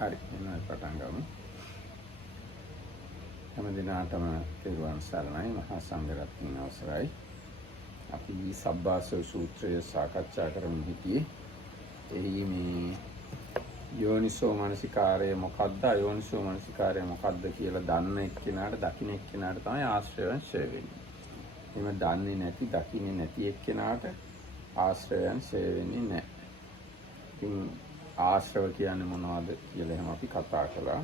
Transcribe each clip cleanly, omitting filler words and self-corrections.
හරි එනවා පටන් ගමු. හැම දිනකටම තෙරුවන් සරණයි මහා සංඝරත්නයන් අවසරයි. අපි සබ්බාසව සූත්‍රය සාකච්ඡා කරමින් හිටියේ. එහි මේ යෝනිසෝ මනසිකාරය මොකක්ද අයෝනිසෝ මනසිකාරය මොකක්ද කියලා දන්න එක්කෙනාට දකින්න එක්කෙනාට තමයි ආශ්‍රයයන් ෂේ වෙන්නේ. එහෙම දන්නේ නැති දකින්නේ නැති එක්කෙනාට ආශ්‍රයයන් ෂේ වෙන්නේ නැහැ. ඉතින් ආශ්‍රව කියන්නේ මොනවද කියලා එහෙම අපි කතා කළා.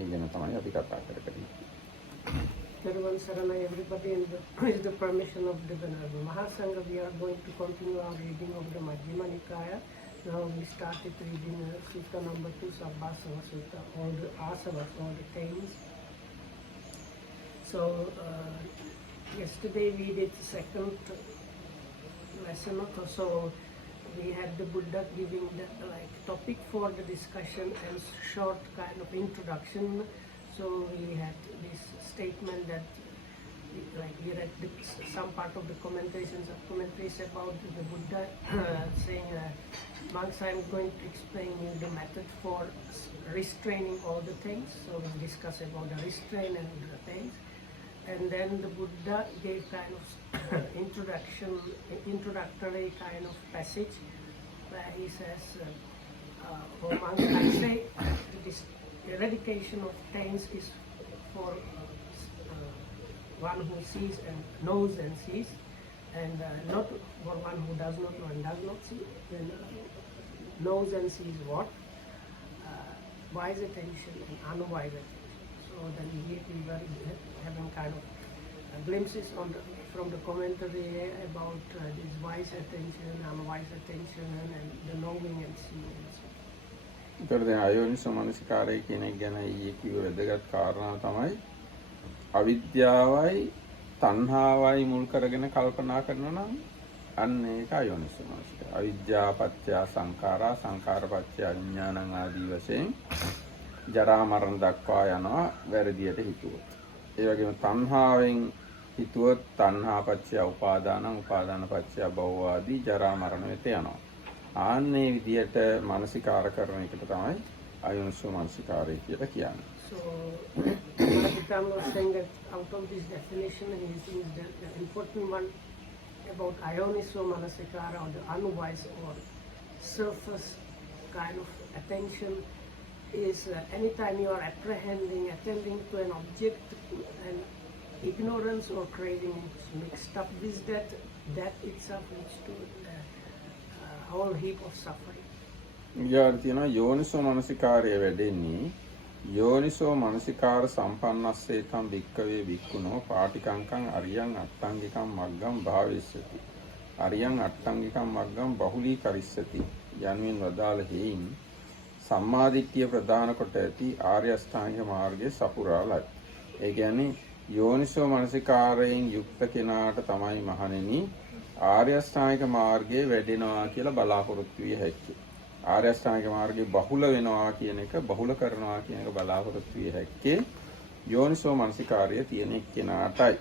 ඒ ගැන තමයි අපි කතා කරන්නේ. Everyone Sarana, everybody, and with the permission of the Venerable Mahasangha, we are going to continue our reading of the Majjhima Nikaya. Now we started reading Sutta number 2, Sabbasava Sutta, all the asavas, all the tails. So yesterday we did the second lesson, so we had the Buddha giving the topic for the discussion and short kind of introduction. So we had this statement that we read some part of the commentaries about the Buddha saying, monks, I'm going to explain you the method for restraining all the things. So we discuss about the restraint and the things. And then the Buddha gave kind of introductory kind of passage where he says, oh monks, I say this eradication of pains is for one who sees and knows and sees, and not for one who does not know and does not see. And knows and sees what? Wise attention and unwise attention. So then we were having kind of glimpses from the commentary about this wise attention, unwise attention, and the knowing and seeing and so on. ඒතර දැන් අයෝනිසෝ මනසිකාරය කියන එක ගැන ඊයේ කිව්ව වැදගත් කාරණාව තමයි අවිද්‍යාවයි තණ්හාවයි මුල් කරගෙන කල්පනා කරනවා නම් අන්න ඒක අයෝනිසෝ මනසිකාරය. අවිද්‍යාව පත්‍ය සංඛාරා සංඛාර පත්‍ය විඥානං ආදී වශයෙන් ජරා මරණ දක්වා යනවා වැරදියට හිතුවොත්. ඒ වගේම තණ්හාවෙන් හිතුවොත් තණ්හා පත්‍ය උපාදානං උපාදාන පත්‍ය භව ආදී ජරා මරණ වෙත යනවා. ආන්නේ විදියට මානසිකාර කරන එකට තමයි අයෝනිසෝ මනසිකාරය කියලා කියන්නේ. So Madhikam was saying that out of this definition, he thinks that the important one about ayoniso manasikara, or the unwise or surface kind of attention, is anytime you are attending to an object and ignorance or craving is mixed up with that itself leads to a whole heap of suffering. ඊළඟට තියෙනවා යෝනිසෝ මනසිකාරය වැඩෙන්නේ යෝනිසෝ මනසිකාර සම්පන්නස්සේතම් භික්කවේ භික්ඛුනෝ පාටිකංකං අරියං අට්ඨංගිකං මග්ගං භාවේස්සති අරියං අට්ඨංගිකං මග්ගං බහුලී කරිස්සති යනුවෙන් වදාළ හේයින් සම්මාදිට්ඨිය ප්‍රදාන කොට ඇති ආර්ය අෂ්ටාංගික මාර්ගයේ සපුරාලයි. ඒ කියන්නේ යෝනිසෝ මනසිකාරයෙන් යුක්ත කෙනාට තමයි මහණෙනි ආර්ය අෂ්ටාංගික මාර්ගයේ වැඩෙනවා කියලා බලාපොරොත්තු විය හැකියි. ආර්ය අෂ්ටාංගික මාර්ගයේ බහුල වෙනවා කියන එක බහුල කරනවා කියන එක බලාපොරොත්තු විය හැක්කේ යෝනිසෝ මනසිකාරය තියෙන එක්කෙනාටයි.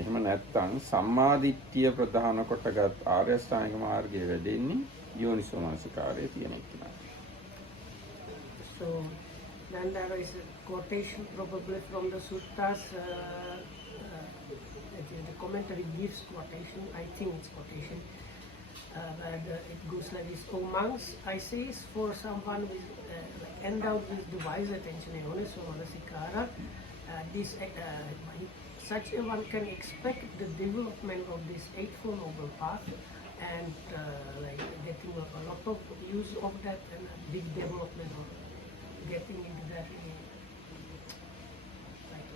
එහෙම නැත්නම් සම්මාදිට්ඨිය ප්‍රධාන කොටගත් ආර්ය අෂ්ටාංගික මාර්ගයේ වැඩෙන්නේ යෝනිසෝ මනසිකාරය තියෙන එක්කෙනාට. So then there is a quotation probably from the suttas. The commentary gives quotation. I think it's quotation. It goes like this: "O monks, I say, is for someone with endowed with the wise attention, yoniso manasikara, such a one can expect the development of this eightfold noble path and getting a lot of use of that and a big development of getting into that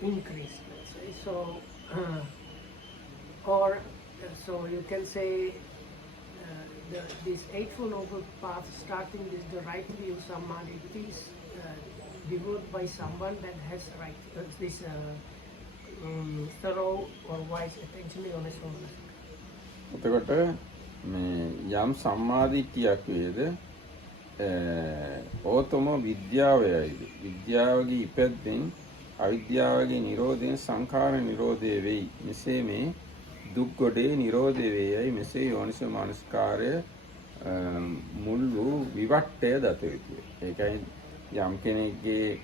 increase, let's say. So, so you can say this eightfold noble path, starting with the right view samadhi, is developed by someone that has this thorough or wise attention on his own. එතකොට මේ යම් සම්මාදිට්ඨියක් වේද ඕතම විද්‍යාවයයිද විද්‍යාවගේ ඉපැද්දෙන් අවිද්‍යාවගේ නිරෝධයෙන් සංඛාර නිරෝධය වෙයි. මෙසේ මේ දුක් ගොඩේ නිරෝධය වේයයි මෙසේ යෝනිසෝ මනසිකාරය මුල්ලු විවට්ටය දත යුතුය. ඒකයි යම් කෙනෙක්ගේ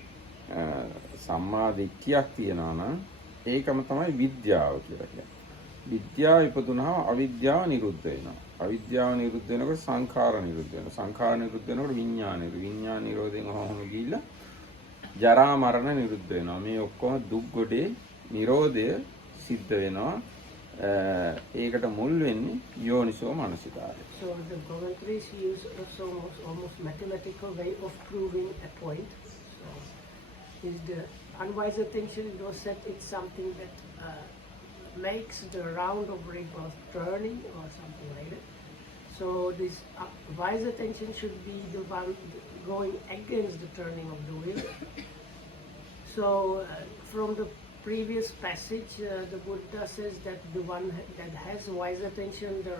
සම්මා දිට්ඨියක් තියනවා නම් ඒකම තමයි විද්‍යාව කියලා කියන්නේ. විද්‍යාව ඉපදුනහම අවිද්‍යාව නිරුද්ධ වෙනවා. අවිද්‍යාව නිරුද්ධ වෙනකොට සංඛාර නිරුද්ධ වෙනවා. සංඛාර නිරුද්ධ වෙනකොට විඥාන නිරෝධයෙන් ඔහොම ගිහිල්ලා ජරා මරණ නිරුද්ධ වෙනවා. මේ ඔක්කොම දුක් ගොඩේ නිරෝධය සිද්ධ වෙනවා. ඒකට මුල් වෙන්නේ යෝනිසෝ මනසිකාරය. So the commentaries use also almost mathematical way of proving a point. So is the unwise attention, it was said it's something that makes the round of rebirth turning or something like that. So this wise attention should be the one going against the turning of the wheel. So from the previous passage, the Buddha says that the one that has wise attention, the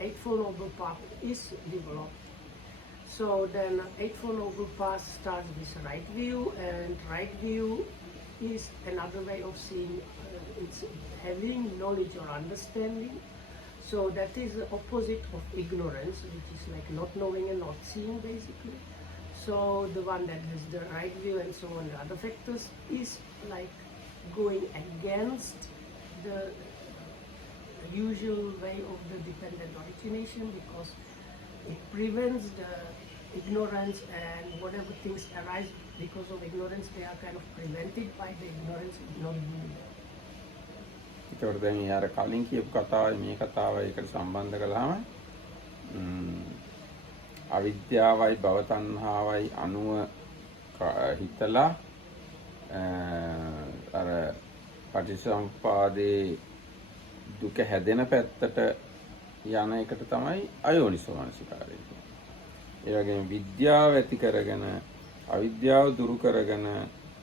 Eightfold Noble Path is developed. So then Eightfold Noble Path starts with right view, and right view is another way of seeing. It's having knowledge or understanding. So that is the opposite of ignorance, which is like not knowing and not seeing basically. So the one that has the right view and so on, the other factors, is like going against the usual way of the dependent origination, because it prevents the ignorance, and whatever things arise because of ignorance, they are kind of prevented by the ignorance of not being there. ඒකට දැන් යාර කලින් කියපු කතාවයි මේ කතාවයි එකට සම්බන්ධ කළාම අවිද්‍යාවයි භව තණ්හාවයි අනුව හිතලා අර පටිච්චසමුප්පාදේ දුක හැදෙන පැත්තට යන එකට තමයි අයෝනිසෝ මනසිකාරය කියන්නේ. ඒ වගේම විද්‍යාව ඇති කරගෙන අවිද්‍යාව දුරු කරගෙන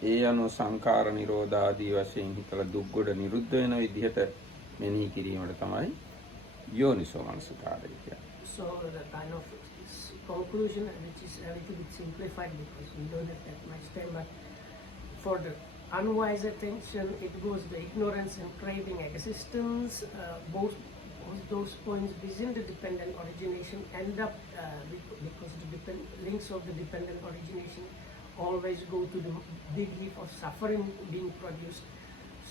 ඒ අනුව සංඛාර නිරෝධ ආදී වශයෙන් හිතලා දුක් ගොඩ නිරුද්ධ වෙන විදිහට මෙනෙහි කිරීමට තමයි යෝනිසෝ මනසිකාරය කියන්නේ. So the kind of conclusion, which is a little bit simplified because we don't have that much time, but for the unwise attention, it goes the ignorance and craving existence. Both those points within the dependent origination end up because the links of the dependent origination always go to the big heap of suffering being produced.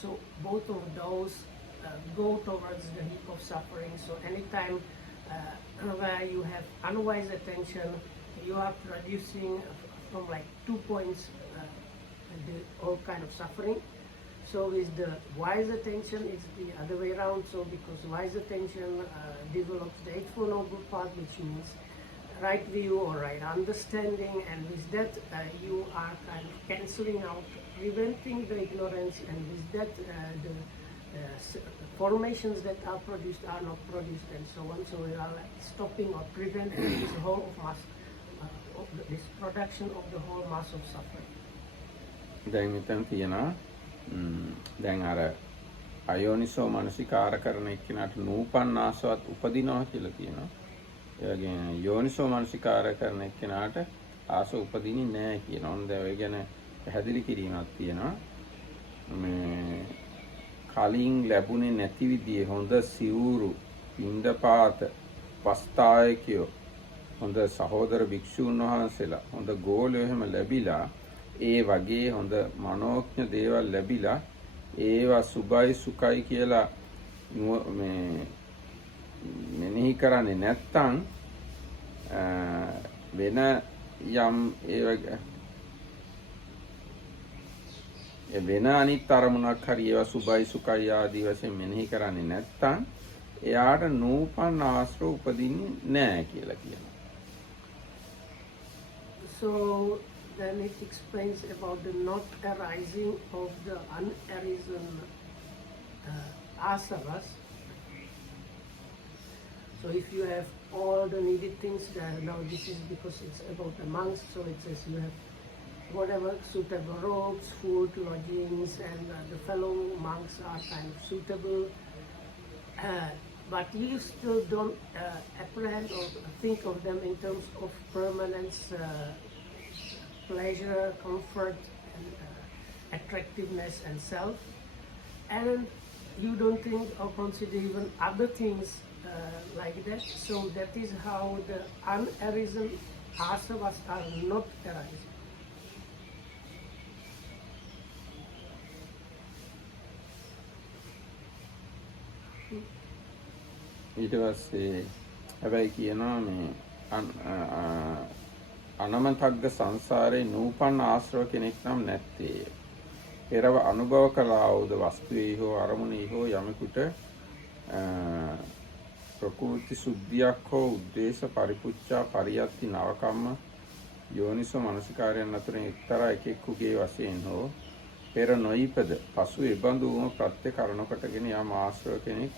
So both of those go towards the heap of suffering. So anytime where you have unwise attention, you are producing from like 2 points all kind of suffering. So with the wise attention, it's the other way around. So because wise attention develops the Eightfold Noble Path, which means right view or right understanding, and with that you are kind of cancelling out, preventing the ignorance, and with that the formations that are produced are not produced, and so on. So we are like stopping or preventing this whole of mass, this production of the whole mass of suffering. දැන් මෙතන තියෙනවා දැන් අර අයෝනිසෝ මනසිකාර කරන එක්කෙනාට නූපන් ආසවත් උපදිනවා කියලා කියනවා. ඒ වගේම යෝනිසෝ මනසිකාර කරන එක්කෙනාට ආස උපදින්නේ නැහැ කියනවා. හොඳ ඒ ගැන පැහැදිලි කිරීමක් තියෙනවා. මේ කලින් ලැබුණේ නැති විදිහේ හොඳ සිවුරු, පින්දපාත, පස්තායකයෝ, හොඳ සහෝදර භික්ෂූන් වහන්සේලා, හොඳ ගෝලයෝ එහෙම ලැබිලා, ඒ වගේ හොඳ මනෝඥ දේවල් ලැබිලා ඒවා සුභයි සුඛයි කියලා මේ මෙනෙහි කරන්නේ නැත්තම් වෙන යම් වෙන අනිත් අරමුණක් හරි ඒවා සුභයි සුඛයි ආදී වශයෙන් මෙනෙහි කරන්නේ නැත්තම් එයාට නූපන් ආශ්‍රව උපදින්නේ නැහැ කියලා කියනවා. So then it explains about the not arising of the unarisen asavas. So if you have all the needed things, now this is because it's about the monks, so it says you have whatever suitable robes, food, lodgings, and the fellow monks are kind of suitable. But you still don't apprehend or think of them in terms of permanence, pleasure, comfort, and attractiveness and self. And you don't think or consider even other things like that. So that is how the unarisen asavas are not arising. ඊට පස්සේ හැබැයි කියනවා මේ අනමතග්ග සංසාරේ නූපන් ආශ්‍රව කෙනෙක් නම් නැත්තේ. පෙරව අනුභව කළා වූද වස්තුවේ හෝ අරමුණේ හෝ යමෙකුට ප්‍රකෘති සුද්ධියක් හෝ උද්දේශ පරිපුච්ඡා පරියත්ති නවකම්ම යෝනිසෝ මනසිකාරයන් අතරින් එක්තරා එකෙකුගේ වශයෙන් හෝ පෙර නොයිපද පසු එබඳු වූ ප්‍රත්‍ය කරණ කොටගෙන යම් ආශ්‍රව කෙනෙක්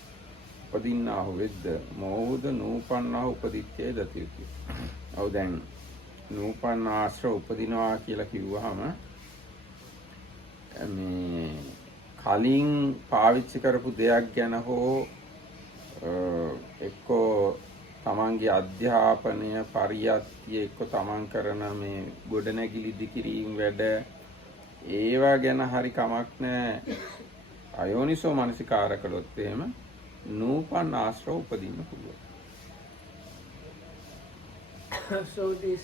උපදින්නාහු වෙද්ද මොහුද නූපන්නාහු උපදිත්තේ දතියුති. ඔව් දැන් නූපන්න ආශ්‍රව උපදිනවා කියලා කිව්වහම මේ කලින් පාවිච්චි කරපු දෙයක් ගැන හෝ එක්කෝ තමන්ගේ අධ්‍යාපනය පරියත්තිය එක්ක තමන් කරන මේ ගොඩනැගිලි දිකිරීම වැඩ ඒවා ගැන හරි කමක් නැහැ. අයෝනිසෝ මනසිකාර කළොත් එහෙම නූපන් ආශ්‍රව උපදින්න පුළුවන්. So this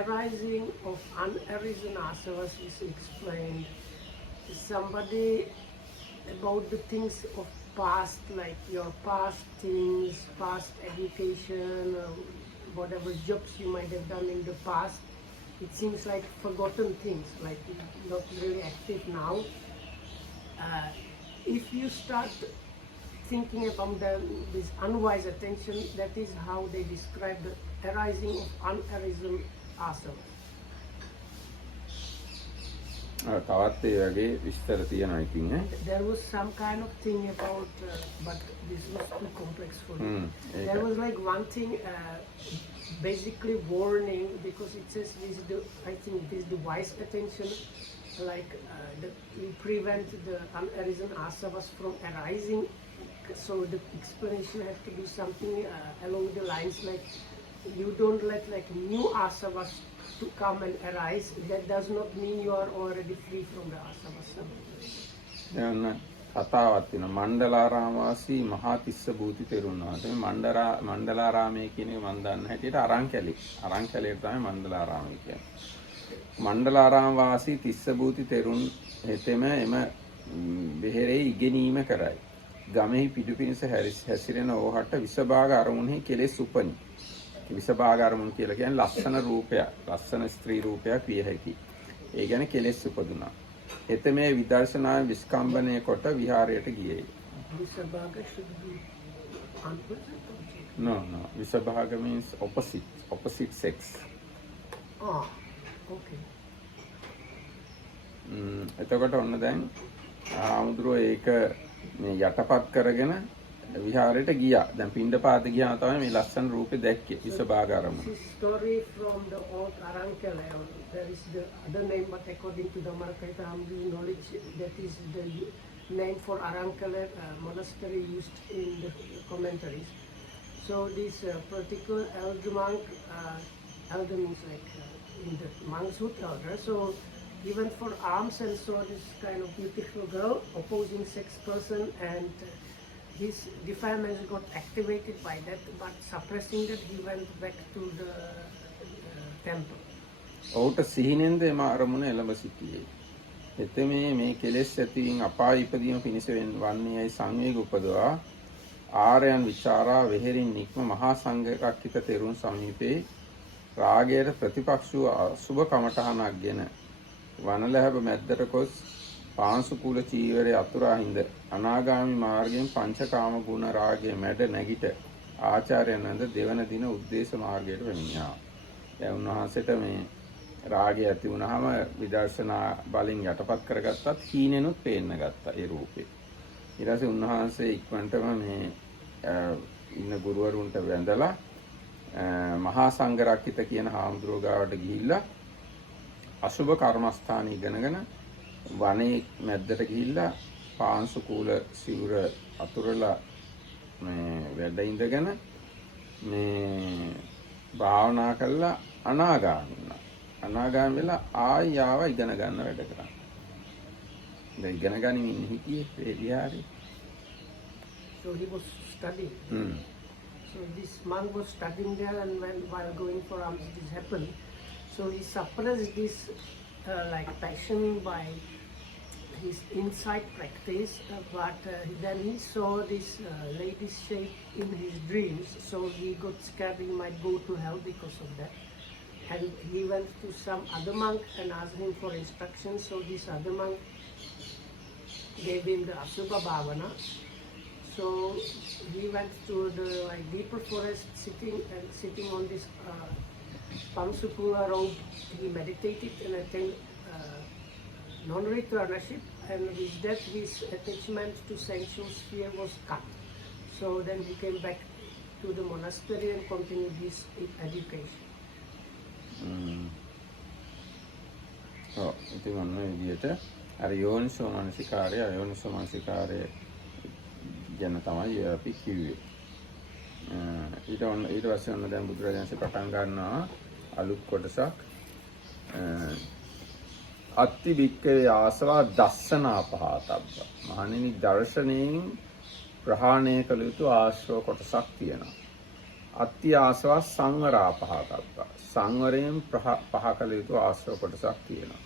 arising of unarisen asavas is explained. Somebody about the things of past, like your past things, past education, whatever jobs you might have done in the past. It seems like forgotten things, like not really active now. If you start thinking about this unwise attention, that is how they describe the arising of unarisen asavas. තවත් ඒ වගේ විස්තර තියෙනවා ඉතින් There was some kind of thing about, but this was too complex for me. There was like one thing, basically warning, because it says this is the, I think this is the wise attention, like we prevent the unarisen asavas from arising. So the explanation has to do something along the lines like you don't let like new asavas to come and arise. That does not mean you are already free from the asavas. දැන් කතාවක් තියෙනවා මණ්ඩලාරාමවාසී මහා තිස්ස භූති තෙරුන් වහන්සේ. මණ්ඩලාරාමයේ කියන එක මම දන්න හැටියට අරංකැලේ තමයි මණ්ඩලාරාමය කියන්නේ. මණ්ඩලාරාම වාසී තිස්ස භූති තෙරුන් හෙතෙම එම බෙහෙරේ ඉගෙනීම කරයි. ගමෙහි පිටුපිනිස හැසිරෙන ඕහට විසභාග අරමුණෙහි කෙලෙස් උපනි. විසභාග අරමුණ කියලා කියන්නේ ලස්සන රූපයක්, ලස්සන ස්ත්‍රී රූපයක් විය හැකි. ඒ කියන්නේ කෙලෙස් උපදුනා. එතෙමේ විදර්ශනාවේ විස්කම්බනය කොට විහාරයට ගියේය. Visabhaga should be unpleasant. No. Visabhaga means opposite sex. Ah, okay. එතකොට ඔන්න දැන් ආමුද්‍රෝ ඒක මේ යටපත් කරගෙන විහාරයට ගියා. දැන් පිණ්ඩපාත ගියාම තමයි මේ ලස්සන රූපේ දැක්කේ විසභාග අරමුණ. This is story from the old Arankala. There is the other name, but according to the Marakaitahamdi knowledge, that is the name for Arankala monastery used in the commentaries. So this particular elder monk, elder means like in the monkshood elder. So given for alms and saw this kind of beautiful girl, opposing sex person, and his defilements got activated by that, but suppressing that, he went back to the temple. ඔහුට සිහිනෙන්ද එම අරමුණ එළඹ සිටියේ. එතෙමේ මේ කෙලෙස් ඇතිවීම අපාය ඉපදීම පිණිස වන්නේයි සංවේග උපදවා ආර්යයන් විචාරා වෙහෙරින් නික්ම මහා සංඝරක්කිත තෙරුන් සමීපේ රාගයට ප්‍රතිපක්ෂ වූ අසුභ කමඨහනක්ගෙන වනලැහැබ මැද්දට කොස් පාංශු කුල චීවරයේ අතුරා හිඳ අනාගාමි මාර්ගයෙන් පංචකාම ගුණ රාගයේ මැඩ නැගිට ආචාර්යයන් වන්ද දෙවන දින උද්දේශ මාර්ගයට වෙමියා. දැන් උන්වහන්සේට මේ රාගය ඇති වුණාම විදර්ශනා බලෙන් යටපත් කරගත්තත් හීනෙනුත් පේන්න ගත්තා ඒ රූපේ. ඊට පස්සේ උන්වහන්සේ ඉක්මනටම මේ ඉන්න ගුරුවරුන්ට වැඳලා මහා සංඝරක්කිත කියන හාමුදුරුවෝ ගාවට ගිහිල්ලා අසුභ කර්මස්ථාන ඉගෙනගෙන වනේ මැද්දට ගිහිල්ලා පාංශු කූල සිවුර අතුරලා මේ වැඩ ඉඳගෙන මේ භාවනා කළා අනාගාමී වුණා. අනාගාමී වෙලා ආයි ආව ඉගෙන ගන්න වැඩ කරා. දැන් ඉගෙන ගනිමින් හිටියේ ඒ විහාරේ. So he was studying. So this monk was studying there, and while going for alms, this happened. So he suppressed this passion by his insight practice, but then he saw this lady's shape in his dreams. So he got scared he might go to hell because of that. And he went to some other monk and asked him for instructions. So this other monk gave him the Asubha Bhavana. So he went to the deeper forest, sitting on this Pamsupura road. He meditated and attained non-returnership, and with that his attachment to sensual sphere was cut. So then he came back to the monastery and continued his education. ඉතින් ඔන්න විදිහට අර යෝනිසෝ මනසිකාරය අයෝනිසෝ මනසිකාරය ගැන තමයි අපි කිව්වේ. ඊට පස්සේ ඔන්න දැන් බුදුරජාණන්සේ පටන් ගන්නවා අලුත් කොටසක්. අත්ති වික්කේ ආසවා දස්සනා පහතබ්බ. මහණෙනි දර්ශනයෙන් ප්‍රහාණය කළ යුතු ආශ්‍රව කොටසක් තියෙනවා. අත්ති ආසවා සංවරා පහතබ්බ. සංවරයෙන් පහ කළ යුතු ආශ්‍රව කොටසක් තියෙනවා.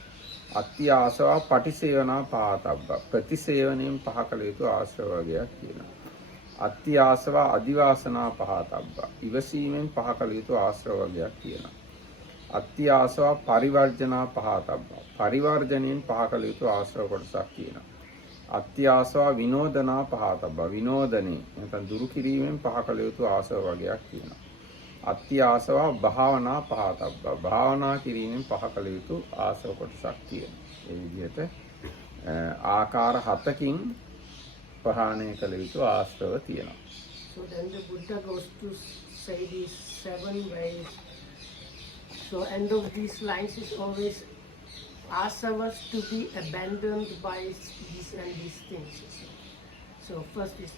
අත්ති ආසවා පටිසේවනා පහතබ්බ. ප්‍රතිසේවනයෙන් පහ කළ යුතු ආශ්‍රව වර්ගයක් තියෙනවා. අත්ති ආසවා අදිවාසනා පහතබ්බ. ඉවසීමෙන් පහ කළ යුතු ආශ්‍රව වර්ගයක් තියෙනවා. අත්ති ආසවා පරිවර්ජනා පහතබ්බ. පරිවර්ජණයෙන් පහ කළ යුතු ආශ්‍රව කොටසක් තියෙනවා. අත්ති ආසවා විනෝදනා පහතබ්බ. විනෝදනේ නැත්නම් දුරු කිරීමෙන් පහ කළ යුතු ආශ්‍රව වර්ගයක් තියෙනවා. අත්ති ආසවා භාවනා පහතබ්බ. භාවනා කිරීමෙන් පහ කළ යුතු ආශ්‍රව කොටසක් තියෙනවා. ඒ විදිහට ආකාර 7කින් ප්‍රහාණය කළ යුතු ආශ්‍රව තියෙනවා. So then the Buddha goes to say these 7 ways. So end of these lines is always asavas to be abandoned by these and these things. So first is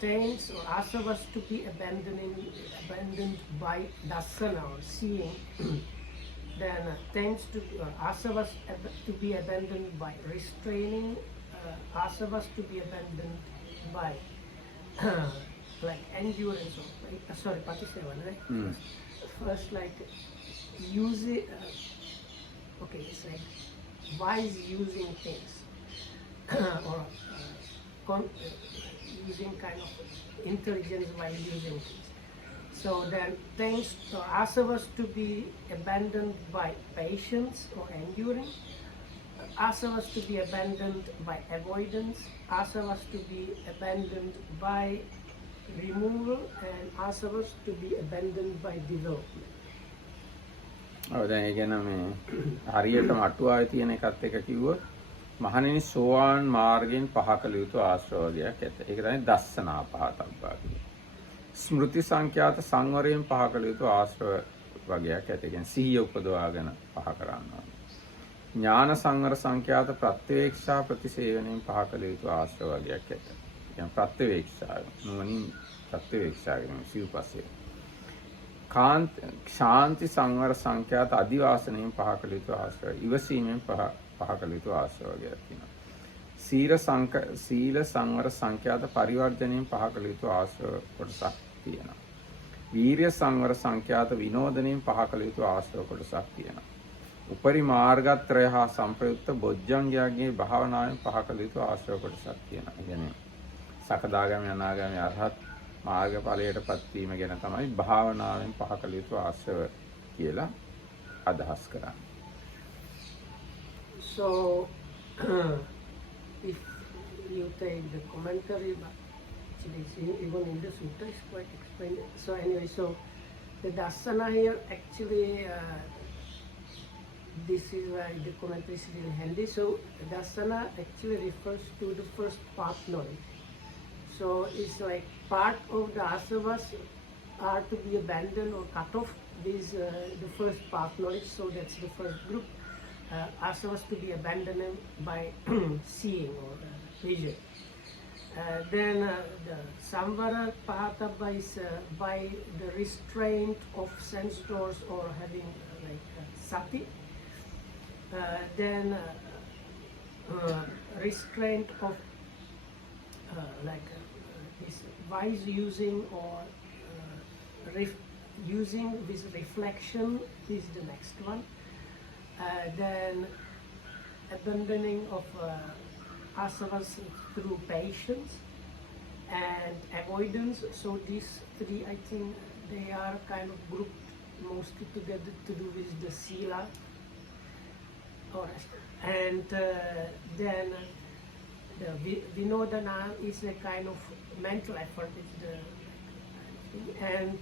taints or asavas to be abandoned by dasana or seeing. Then taints to asavas to be abandoned by restraining. Asavas to be abandoned by endurance or patisevana, right? First using it's like wise using things or using kind of intelligence while using things. So then things asavas to be abandoned by patience or enduring, asavas to be abandoned by avoidance, asavas to be abandoned by removal, and asavas to be abandoned by development. දැන් ඒ ගැන මේ හරියටම අටුවාවේ තියෙන එකත් එක කිව්වොත් මහණෙනි සෝවාන් මාර්ගයෙන් පහ කළ යුතු ආශ්‍රව වර්ගයක් ඇත. ඒක තමයි දස්සනා පහතබ්බා කියන්නේ. ස්මෘති සංඛ්‍යාත සංවරයෙන් පහ කළ යුතු ආශ්‍රව වර්ගයක් ඇත. කියන්නේ සිහිය උපදවාගෙන පහ කරනවා. ඥාන සංවර සංඛ්‍යාත ප්‍රත්‍යවේක්ෂා ප්‍රතිසේවනයෙන් පහ කළ යුතු ආශ්‍රව වර්ගයක් ඇත. කියන්නේ ප්‍රත්‍යවේක්ෂා නුවණින් ප්‍රත්‍යවේක්ෂා කියන සිව්පස්සේ. ශාන්ති සංවර සංඛ්‍යාත අදිවාසනයෙන් පහ කළ යුතු ආශ්‍රව. ඉවසීමෙන් පහ කළ යුතු ආශ්‍රව වර්ගයක් තියෙනවා. සීල සංවර සංඛ්‍යාත පරිවර්ජණයෙන් පහ කළ යුතු ආශ්‍රව කොටසක් තියෙනවා. වීර්ය සංවර සංඛ්‍යාත විනෝදණයෙන් පහ කළ යුතු ආශ්‍රව කොටසක් තියෙනවා. උපරි මාර්ගත්‍රය හා සංප්‍රයුක්ත බොජ්ජංගයන්ගේ භාවනාවෙන් පහ කළ යුතු ආශ්‍රව කොටසක් තියෙනවා. ඒ කියන්නේ සකදාගාමී අනාගාමී අරහත් මාර්ගඵලයටපත් වීම ගැන තමයි භාවනාවෙන් පහ කළ යුතු ආශ්‍රව කියලා අදහස් කරන්නේ. So if you take the commentary, but actually even in the sutta is quite explained. So anyway, so the dasana here actually this is why the commentary is really handy. So dasana actually refers to the first path knowledge. So it's like part of the asavas are to be abandoned or cut off. This the first path knowledge. So that's the first group. Asavas to be abandoned by seeing or vision. Then the samvara pahatabba is by the restraint of sense doors or having sati. Then restraint of this wise using or using this reflection is the next one. Then abandoning of asavas through patience and avoidance. So these three, I think, they are kind of grouped mostly together to do with the sila. And then the vinodana is a kind of mental effort. And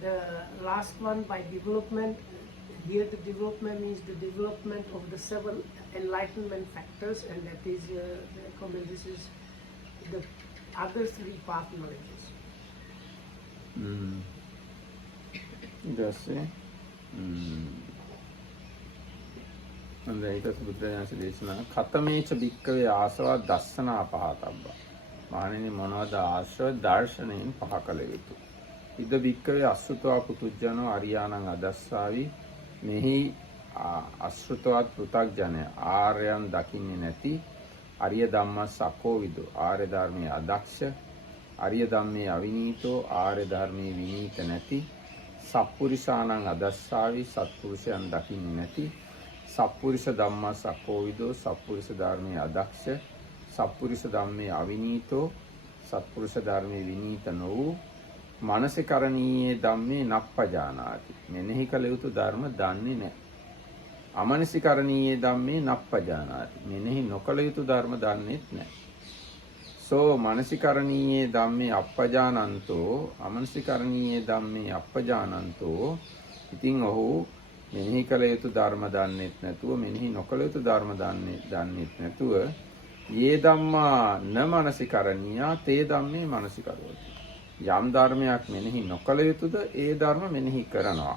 the last one by development. Here the development is the development of the 7 enlightenment factors, and that is this is the other 3 path knowledges. ඊට ඊට බුදුරජාණන් දේශනා කතමේච භික්කවේ ආසවා දස්සනා පහතබ්බා. මහණෙනි මොනවද ආශ්‍රව දර්ශනයෙන් පහ කළ යුතු. ඉද භික්කවේ අසුතවා පුතුජනෝ අරියාණං අදස්සාවි. මෙහි අසෘතවත් පෘථග්ජනය ආර්යයන් දකින්නේ නැති අරිය ධම්මස් අකෝවිදෝ ආර්ය ධර්මයේ අදක්ෂ අරිය ධම්මේ අවිනීතෝ ආර්ය ධර්මයේ විනීත නැති සප්පුරිසානං අදස්සාවි සත්පුරුෂයන් දකින්නේ නැති සප්පුරිස ධම්මස් අකෝවිදෝ සප්පුරිස ධර්මයේ අදක්ෂ සප්පුරිස ධම්මේ අවිනීතෝ සත්පුරුෂ ධර්මයේ විනීත නොවූ මනසිකරණීයේ ධම්මේ නප්පජානාති. මෙනෙහි කළ යුතු ධර්ම දන්නේ නැහැ. අමනසිකරණීයේ ධම්මේ නප්පජානාති. මෙනෙහි නොකළ යුතු ධර්ම දන්නේත් නැහැ. සෝ මනසිකරණීයේ ධම්මේ අප්පජානන්තෝ අමනසිකරණීයේ ධම්මේ අප්පජානන්තෝ. ඉතින් ඔහු මෙනෙහි කළ යුතු ධර්ම දන්නේත් නැතුව මෙනෙහි නොකළ යුතු ධර්ම දන්නේත් නැතුව යේ ධම්මා න මනසිකරණීයා තේ ධම්මේ මනසිකරෝති. යම් ධර්මයක් මෙනෙහි නොකළ යුතුද ඒ ධර්ම මෙනෙහි කරනවා.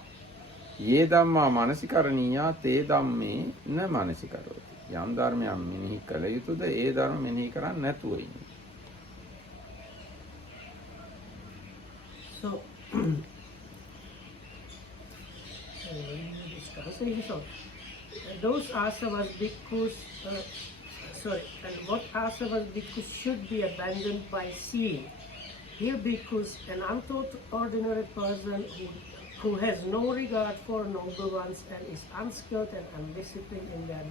යේ ධම්මා මනසිකරණීයා තේ ධම්මේ න මනසිකරෝති. යම් ධර්මයක් මෙනෙහි කළ යුතුද ඒ ධර්ම මෙනෙහි කරන්නේ නැතුව ඉන්නේ. So those asavas bhikkhus and what asavas bhikkhus should be abandoned by seeing. Here bhikkhus, an untaught ordinary person who has no regard for noble ones and is unskilled and undisciplined in their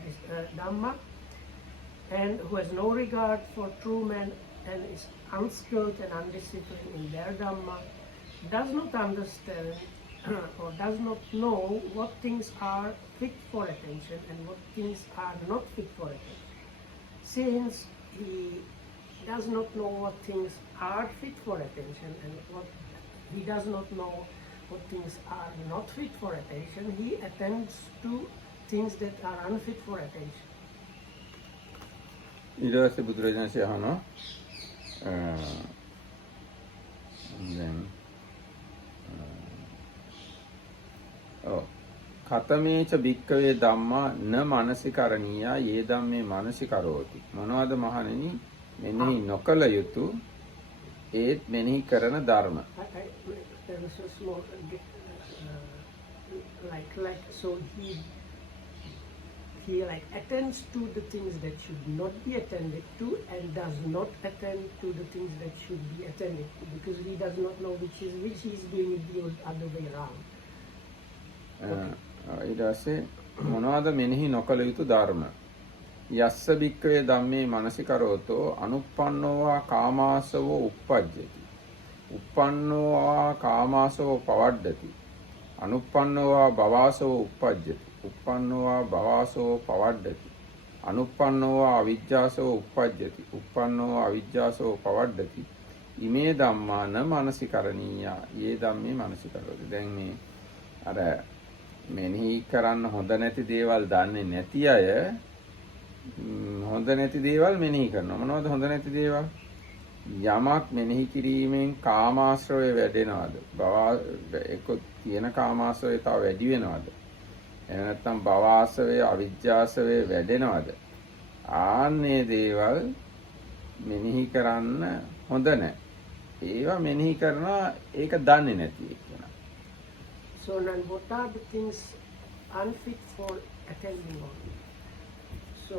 dhamma, and who has no regard for true men and is unskilled and undisciplined in their dhamma, does not understand or does not know what things are fit for attention and what things are not fit for attention. Since he does not know what things are fit for attention and what he does not know what things are not fit for attention, he attends to things that are unfit for attention. ඊට පස්සේ බුදුරජාණන්සේ අහනවා කතමේච භික්කවේ ධම්මා න මනසිකරණීයා යේ ධම්මේ මනසිකරෝති. මොනවද මහණෙනි මෙනෙහි නොකළ යුතු ඒත් මෙනෙහි කරන ධර්ම. There was a small so he attends to the things that should not be attended to and does not attend to the things that should be attended to because he does not know which he is doing it the other way around. ඊට පස්සේ මොනවද මෙනෙහි නොකළ යුතු ධර්ම? යස්ස භික්කවේ ධම්මේ මනසිකරෝතෝ අනුප්පන්නෝවා කාමාසවෝ uppajjati. uppannෝවා කාමාසවෝ පවඩ්ඩති. අනුප්පන්නෝවා භවාසවෝ uppajjati. uppannෝවා භවාසවෝ පවඩ්ඩති. අනුප්පන්නෝවා අවිජ්ජාසවෝ uppajjati. uppannෝවා අවිජ්ජාසවෝ පවඩ්ඩති. ඉමේ ධම්මා න මනසිකරණීයා යේ ධම්මේ මනසිකරෝති. දැන් මේ අර මෙනෙහි කරන්න හොඳ නැති දේවල් දන්නේ නැති අය හොඳ නැති දේවල් මෙනෙහි කරනවා. මොනවද හොඳ නැති දේවල්? යමක් මෙනෙහි කිරීමෙන් කාමාශ්‍රවය වැඩෙනවද? එක්ක තියෙන කාමාශ්‍රවය තව වැඩි වෙනවද? එහෙම නැත්නම් භවආශ්‍රවය, අවිජ්ජාශ්‍රවය වැඩෙනවද? ආන්නේ දේවල් මෙනෙහි කරන්න හොඳ නැහැ. ඒවා මෙනෙහි කරනවා ඒක දන්නේ නැති එක. So now what are the things unfit for attending on? So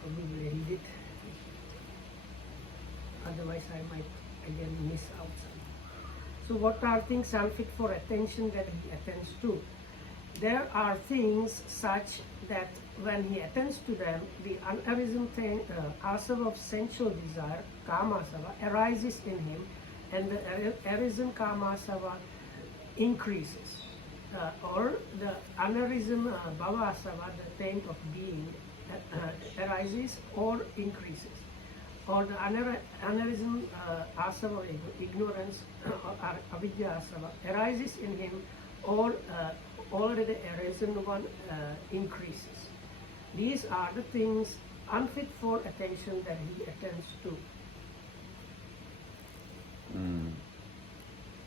probably read it. Otherwise I might again miss out some. So what are things unfit for attention that he attends to? There are things such that when he attends to them, the unarisen asava of sensual desire, kamasava, arises in him, and the arisen kamasava increases. Or the unarisen bhavasava, the taint of being, arises or increases. Or the unarisen asava of ignorance, or avidya asava, arises in him, or already arisen one increases. These are the things unfit for attention that he attends to.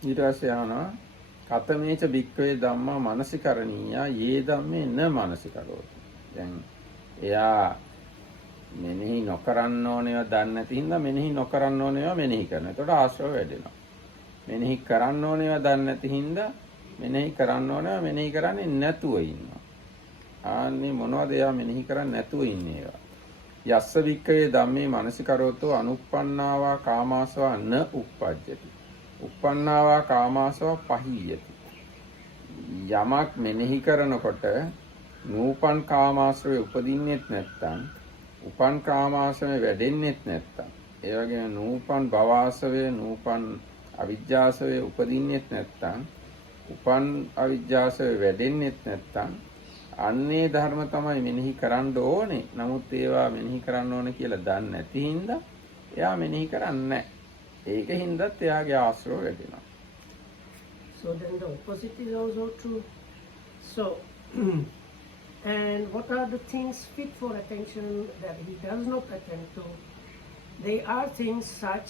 ඊට පස්සේ ආනවා කතමේච භික්ඛවේ ධම්මා මනසිකරණීයා යේ ධම්මේ න මනසිකරෝති. දැන් එයා මෙනෙහි නොකරන්න ඕනේව දන්නේ නැති හින්දා මෙනෙහි නොකරන්න ඕනේව මෙනෙහි කරනවා. එතකොට ආශ්‍රව වැඩෙනවා. මෙනෙහි කරන්න ඕනේව දන්නේ නැති හින්දා මෙනෙහි කරන්න ඕනේව මෙනෙහි කරන්නේ නැතුව ඉන්නවා. ආන්නේ මොනවද එයා මෙනෙහි කරන්නේ නැතුව ඉන්නේ ඒවා. යස්ස වික්කේ ධම්මේ මනසිකරෝතෝ අනුප්පන්නාවා කාමාසවා න උප්පජ්ජති. උප්පන්නාවා කාමාසවා පහියති. යමක් මෙනෙහි කරනකොට නූපන් කාමාශ්‍රවේ උපදින්නෙත් නැත්තම් උපන් කාමාශ්‍රවේ වැඩෙන්නෙත් නැත්තම් ඒ වගේම නූපන් භවආශ්‍රවේ නූපන් අවිජ්ජාශ්‍රවේ උපදින්නෙත් නැත්තම් උපන් අවිජ්ජාශ්‍රවේ වැඩෙන්නෙත් නැත්තම් අන්නේ ධර්ම තමයි මෙනෙහි කරන්න ඕනේ. නමුත් ඒවා මෙනෙහි කරන්න ඕනේ කියලා දන්නේ නැති හින්දා එයා මෙනෙහි කරන්නේ නැහැ. ඒකින්දත් එයාගේ ආශ්‍රව වැඩෙනවා. So then the opposite is also true. So, and what are the things fit for attention that he does not attend to? They are things such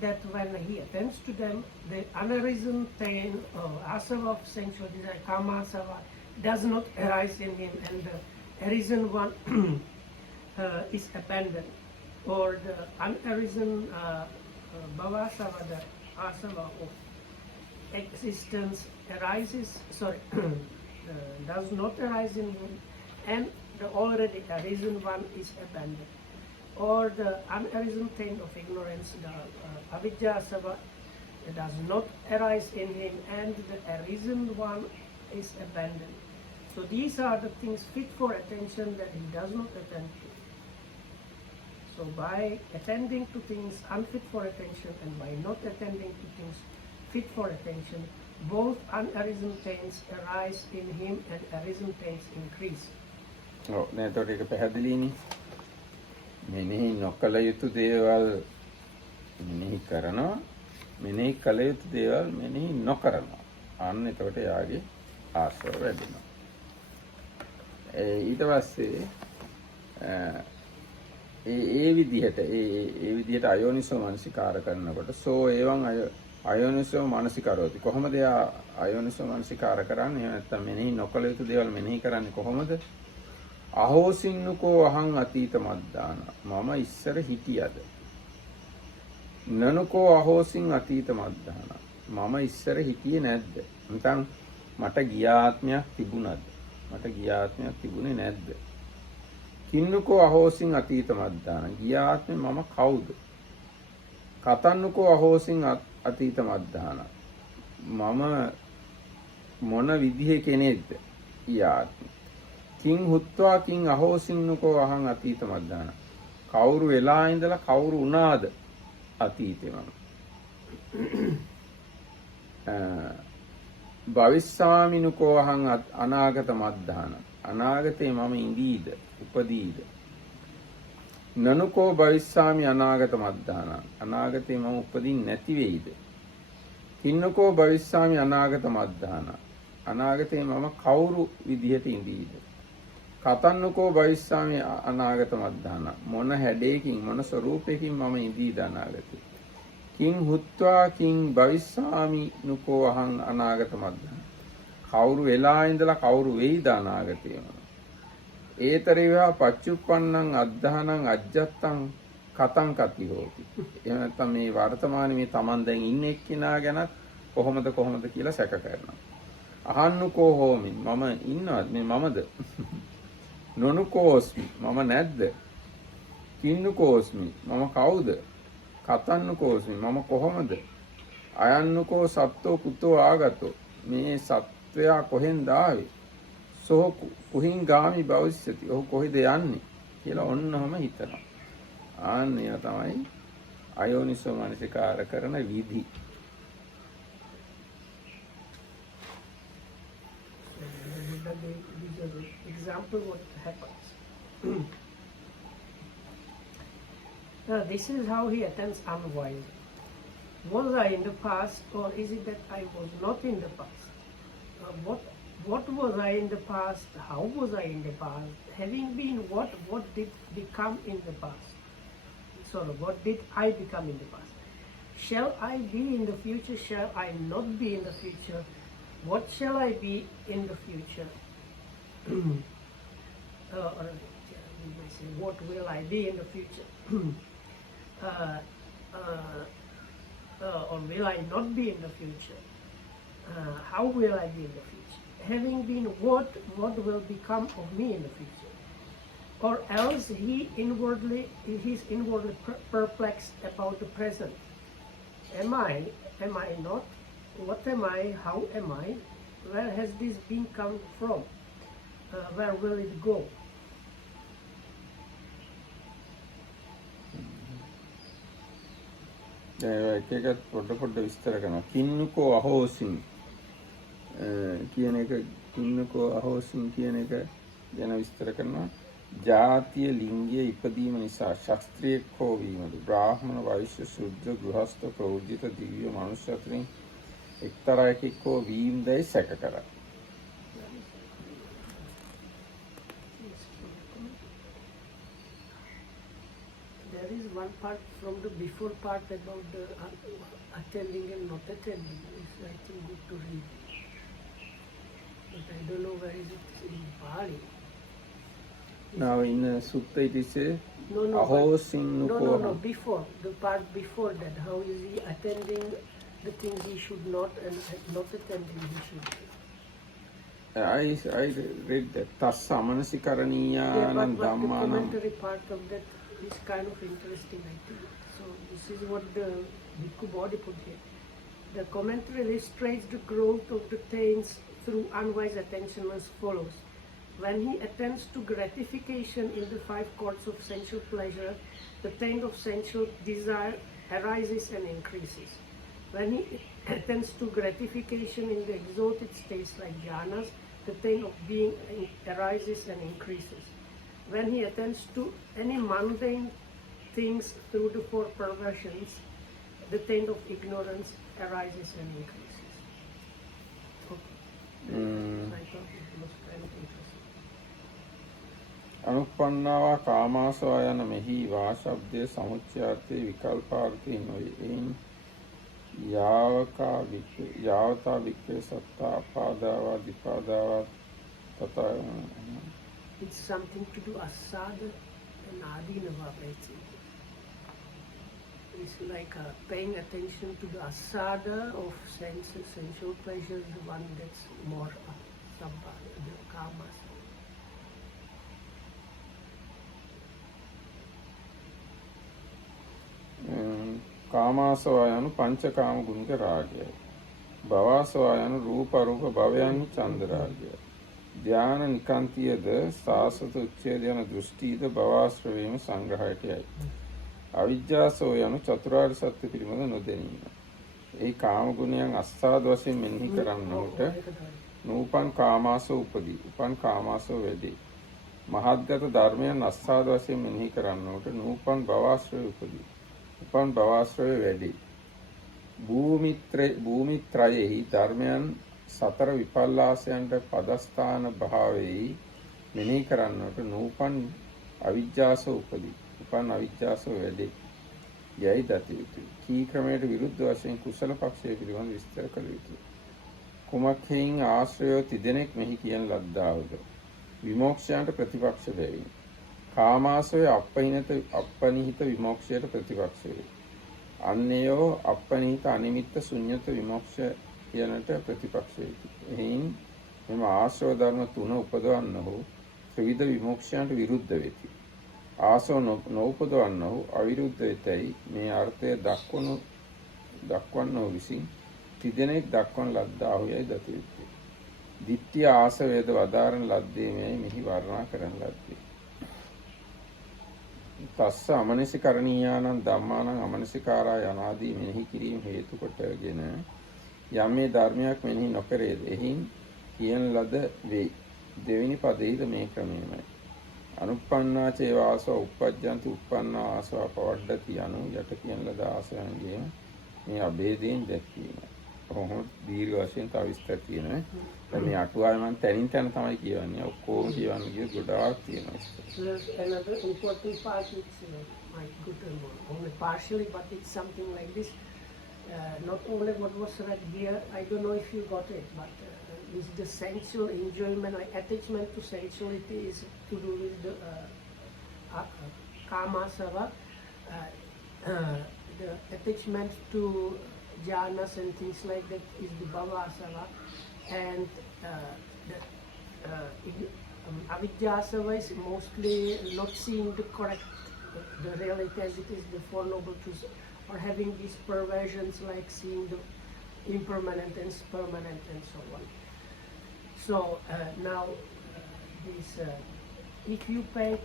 that when he attends to them, the unarisen pain or asava of sensual desire, kamasava, does not arise in him, and the arisen one is abandoned, or the unarisen bhavasava, the asava of existence arises, does not arise in him, and the already arisen one is abandoned. Or the unarisen taint of ignorance, the avidya asava, does not arise in him, and the arisen one is abandoned. So these are the things fit for attention that he does not attend to. So by attending to things unfit for attention and by not attending to things fit for attention, both unarisen taints arise in him and arisen taints increase. ඔව් නේද? ඒකට ඒක පැහැදිලිනේ. මෙනෙහි නොකළ යුතු දේවල් මෙනෙහි කරනවා. මෙනෙහි කළ යුතු දේවල් මෙනෙහි නොකරනවා. අන්න එතකොට යාගේ ආශ්‍රව වැඩෙනවා. ඊට පස්සේ ඒ විදිහට අයෝනිසෝ මනසිකාර කරනකොට සෝ එවං අයෝනිසෝ මනසිකාරෝති. කොහොමද එයා අයෝනිසෝ මනසිකාර කරන්නේ? එහෙම නැත්නම් මෙනෙහි නොකළ යුතු දේවල් මෙනෙහි කරන්නේ කොහොමද? අහෝසින්නකෝ අහං අතීත මද්දාන. මම ඉස්සර හිටියද? නනුකෝ අහෝසින් අතීත මද්දාන. මම ඉස්සර හිටියේ නැද්ද? නැත්නම් මට ගියාත්මයක් තිබුණද? මට ගියාත්මයක් තිබුණේ නැද්ද? කින්නකෝ අහෝසින් අතීත මද්දාන. ගියාත්මේ මම කවුද? කතන්නකෝ අහෝසින් අතීත මද්දාන. මම මොන විදිහේ කෙනෙක්ද? ගියාත්මේ. කිං හුත්වා කිං අහෝසින්නකෝ අහං අතීත මද්දාන. කවුරු වෙලා ඉඳලා කවුරු වුණාද අතීතේ මම? භවිස්සාමිනුකෝ අහං අනාගත මද්දාන. අනාගතේ මම ඉඳීද උපදීද? නනුකෝ භවිස්සාමි අනාගත මද්දාන. අනාගතේ මම උපදින්නේ නැති වෙයිද? කින්නකෝ භවිස්සාමි අනාගත මද්දාන. අනාගතේ මම කවුරු විදිහට ඉඳීද? කතන්නකෝ භවිස්සාමි අනාගත මද්දාන. මොන හැඩයකින් මොන ස්වරූපයකින් මම ඉඳීද අනාගතේ? කිං හුත්වා කිං භවිස්සාමි නුකෝ අහං අනාගත මද්දාන. කවුරු වෙලා ඉඳලා කවුරු වෙයිද අනාගතේ? ඒතරිවා පච්චුප්පන්නං අද්ධානං අජ්ජත්තං කතං කති හෝති. එහෙම නැත්නම් මේ වර්තමානයේ මේ Taman දැන් ඉන්නේ එක්කිනා ගැන කොහොමද කියලා සැක කරනවා. අහන්නකෝ හෝමි. මම ඉන්නවද? මේ මමද? නොනුකෝස්මි. මම නැද්ද? කින්නකෝස්මි. මම කවුද? කතන්නකෝස්මි මම කොහොමද අයන්නකෝ සත්තෝ කුතෝ ආගතෝ මේ සත්වයා කොහෙන්ද ආවේ සෝ කුහින් ගාමි භවිෂ්‍යති ඔහු කොහෙද යන්නේ කියලා ඔන්නම හිතනවා. ආන්න ඒවා තමයි අයෝනිසෝ මනසිකාර කරන විදි. Example what happens. This is how he attends unwise. Was I in the past, or is it that I was not in the past? What was I in the past? How was I in the past? Having been what did become in the past? Sorry, what did I become in the past? Shall I be in the future? Shall I not be in the future? What shall I be in the future? Or we may say, what will I be in the future? Or will I not be in the future? How will I be in the future? Having been what will become of me in the future? Or else he's inwardly perplexed about the present. Am I not? What am I? How am I? Where has this been come from? Where will it go? එක එකත් පොඩ විස්තර කරනවා. කින්නකෝ අහෝසින් කියන එක කින්නකෝ අහෝසින් කියන එක ගැන විස්තර කරනවා. ජාතිය ලිංගය ඉපදීම නිසා ශාස්ත්‍රීය කෝ වීමද බ්‍රාහ්මණ වෛශ්‍ය ශුද්ධ ගෘහස්ත ප්‍රෞජිත දිව්‍ය මනුෂ්‍ය අතරින් එක්තරා එකෙක් හෝ වීමදයි සැක කරයි. There is one part from the before part about the attending and not attending. It's I think good to read. But I don't know where is it in Pali. Now in Sutta it is No, ahosing no, before. The part before that. How is he attending the things he should not and not attending he should. I read that. Tassa amanasikaraniya but the dhammanam. commentary part of that is kind of interesting, I think. So this is what the Bhikkhu body put here. The commentary illustrates the growth of the taints through unwise attention as follows. When he attends to gratification in the 5 courts of sensual pleasure, the taint of sensual desire arises and increases. When he attends to gratification in the exalted states like jhanas, the taint of being arises and increases. When he attends to any mundane things through the 4 perversions, the taint of ignorance arises and increases. Okay. I thought it was kind of interesting. අනුප්පන්නාවා කාමාසවා යන මෙහි වාශබ්දයේ සමුච්චයාර්ථයේ විකල්පාර්ථයේ නොවේ. එයින් යාවතා වික්‍රේ සත්තා අපාදාවා දිපාදාවා තථා. It's something to do asada and adinava, I think. It's like paying attention to the asada of senses, sensual pleasures, the one that's more sabba, the kamas. කාමාසවා යනු පංචකාම ගුණික රාගයයි. භවසවා යනු රූප අරූප භවයන් ඡන්ද රාගයයි. ධ්‍යාන නිකාන්තියද සාසත උච්ඡේද යන දෘෂ්ටිද භවාශ්‍රවීම සංග්‍රහයට යයි. අවිජ්ජාසෝ යනු චතුරාර්ය සත්‍ය පිළිබඳ නොදැනීම. ඒ කාම ගුණයන් අස්සාද වශයෙන් මෙනෙහි කරන්නට නූපන් කාමාසෝ උපදී. උපන් කාමාසෝ වැඩි. මහත්ගත ධර්මයන් අස්සාද වශයෙන් මෙනෙහි කරන්නට නූපන් භවාශ්‍රය උපදී. උපන් භවාශ්‍රය වැඩි. භූමිත්‍රයෙහි ධර්මයන් 4 විපල්ලාසයන්ට පදස්ථාන භාවයේ මෙනෙහි කරන්නට නූපන් අවිජ්ජාසෝ උපදී. උපන් අවිජ්ජාසෝ වැඩි. යයි දති යුතුය. කී ක්‍රමයට විරුද්ධ වශයෙන් කුසල පක්ෂය පිළිබඳ විස්තර කළ යුතුය. කුමක්ෙහින් ආශ්‍රයෝ තිදෙනෙක් මෙහි කියන ලද්දාවද විමෝක්ෂයන්ට ප්‍රතිපක්ෂ දෙයි. කාමාසය අපනිහිත විමෝක්ෂයට ප්‍රතිපක්ෂ වේ. අන්නේයෝ අපනිහිත අනිමිත්ත ශුන්්‍යත විමෝක්ෂ කියනට ප්‍රතිපක්ෂ වේ. එයින් මෙම ආශ්‍රව ධර්ම 3 උපදවන්නහු ත්‍රිවිධ විමෝක්ෂයන්ට විරුද්ධ වෙති. ආසව නොඋපදවන්නහු අවිරුද්ධ වෙතැයි මේ අර්ථය දක්වන්නහු විසින් තිදෙනෙක් දක්වන ලද්දාහුයයි දත යුත්තේ. දිට්ඨිය ආසවේද වදාරන ලද්දේමයි මෙහි වර්ණනා කරන ලද්දේ. තස්ස අමනසිකරණීයානං ධම්මානං අමනසිකාරා යනාදී මෙනෙහි කිරීම හේතු කොටගෙන යම් මේ ධර්මයක් මෙනෙහි නොකරේද එහින් කියන ලද වෙයි. දෙවෙනි පදයේද මේ ක්‍රමයමයි. අනුප්පන්නා චේව ආසව උප්පජ්ජන්ති උප්පන්නා ආසව පවඩ්ඩති යනු යට කියන ලද ආසයන්ගේ මේ අභේදයෙන් දැක්වීමයි. කොහොමද දීර්ඝ වශයෙන් තව විස්තර තියෙනවා. දැන් මේ අටුවාවේ මම තනින් තන තමයි කියවන්නේ. ඔක්කොම කියවන්නේ කිය ගොඩාක් තියෙනවා. There's another important part which might go to only partially, but it's something like this. Not only what was read here, I don't know if you got it, but is the sensual enjoyment, like attachment to sensuality is to do with the kamasava, the attachment to jhanas and things like that is the bhavasava, and avidyasava is mostly not seeing the correct, the reality as it is, the Four Noble Truths, or having these perversions like seeing the impermanent and permanent and so on. So now this, if you kind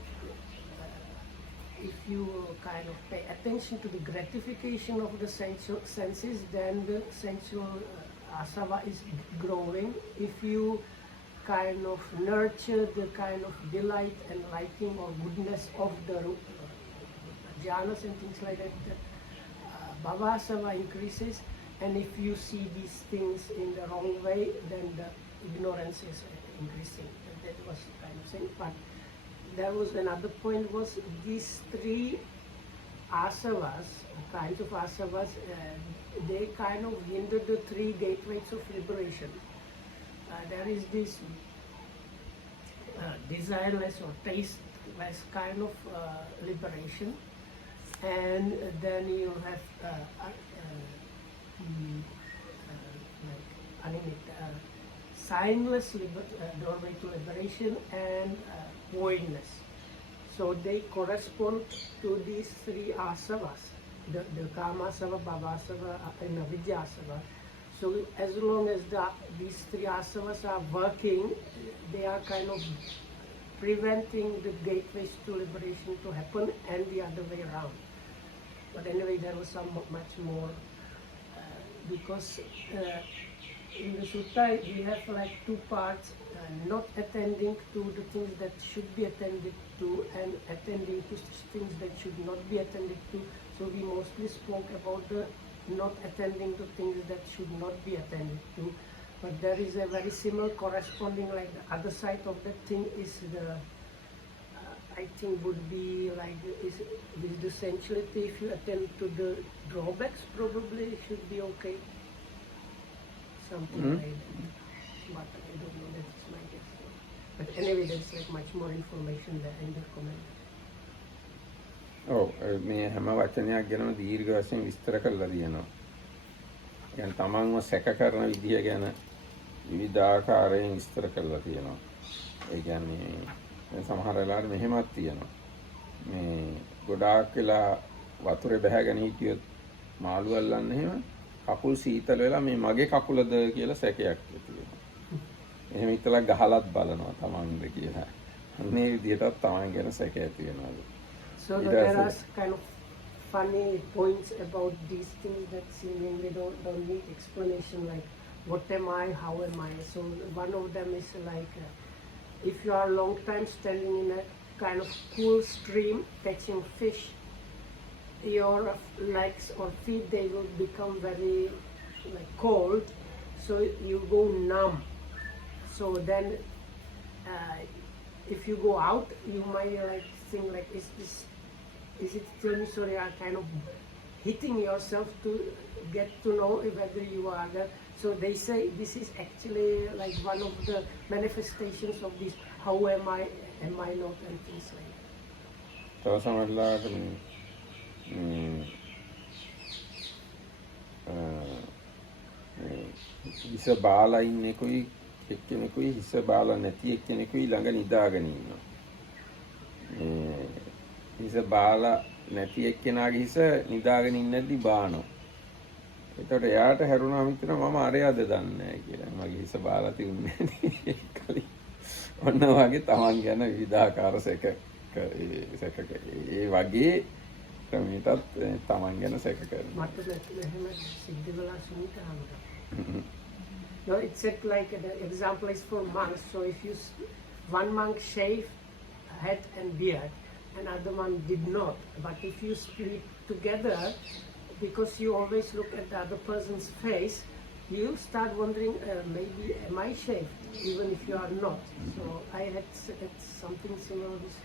of pay attention to the gratification of the sensual senses, then the sensual asava is growing. If you kind of nurture the kind of delight and liking or goodness of the jhanas and things like that, the bhavasava increases. And if you see these things in the wrong way, then the ignorance is increasing. That was kind of saying. But there was another point, was these three asavas, kinds of asavas, they kind of hinder the three gateways of liberation. There is this desireless or tasteless kind of liberation, and then you have signless doorway to liberation and voidness. So they correspond to these three asavas, the kamasava, bhavasava, and avidyasava. So as long as these three asavas are working, they are kind of preventing the gateways to liberation to happen, and the other way around. But anyway, there was some much more, because in the sutta we have like two parts, not attending to the things that should be attended to and attending to things that should not be attended to. So we mostly spoke about the not attending to things that should not be attended to. But there is a very similar corresponding, like the other side of that thing is the, I think would be like, is the sensuality. If you attend to the drawbacks, probably it should be okay. Something like that. But I don't know, that's my guess. But anyway, there's like much more information there in the comment. ඔව් මේ හැම වචනයක් ගැනම දීර්ඝ වශයෙන් විස්තර කරලා තියෙනවා. يعني තමන්ව සැක කරන විදිය ගැන විවිධාකාරයෙන් විස්තර කරලා තියෙනවා. ඒ කියන්නේ සමහර වෙලාවට මෙහෙමත් තියෙනවා. මේ ගොඩාක් වෙලා වතුරේ බැහැගෙන හිටියොත් මාළු අල්ලන්න එහෙම කකුල් සීතල වෙලා මේ මගේ කකුලද කියලා සැකයක් තියෙනවා. එහෙම හිතලා ගහලත් බලනවා තමන්ද කියලා. අන්නේ විදිහටත් තමන් ගැන සැක ඇති වෙනවා. So there are kind of funny points about these things that seemingly don't need explanation, like what am I, how am I. So one of them is like, if you are a long time standing in a kind of cool stream catching fish, your legs or feet, they will become very like cold, so you go numb. So then if you go out, you might like think like, is it still, so you are kind of hitting yourself to get to know whether you are there. So they say this is actually like one of the manifestations of this, how am I not, and things like that. තව සමහරවිට හිස බාලා ඉන්නෙකුයි එක්කෙනෙකුයි හිස බාලා නැති එක්කෙනෙකුයි ළඟ නිදාගෙන ඉන්නවා. හිස බාලා නැති එක්කෙනාගේ හිස නිදාගෙන ඉන්නදී බානවා. ඒතකොට එයාට හැරුණාම හිතනවා මම අරයාද දන්නේ නැහැ කියලා. මගේ හිස බාලා තිබුණේ නැහැ කලින්. ඔන්න වගේ තමන් ගැන විවිධාකාර සැක ඒ වගේ ක්‍රමයටත් තමන් ගැන සැක කරනවා. මට එහෙම සිද්ධ වෙලා සුනිත හම්බුනා. No, it's set like the example is for monks. So if one monk shaved head and beard, another one did not. But if you split together, because you always look at the other person's face, you start wondering, maybe am I shaved, even if you are not. So I had something similar with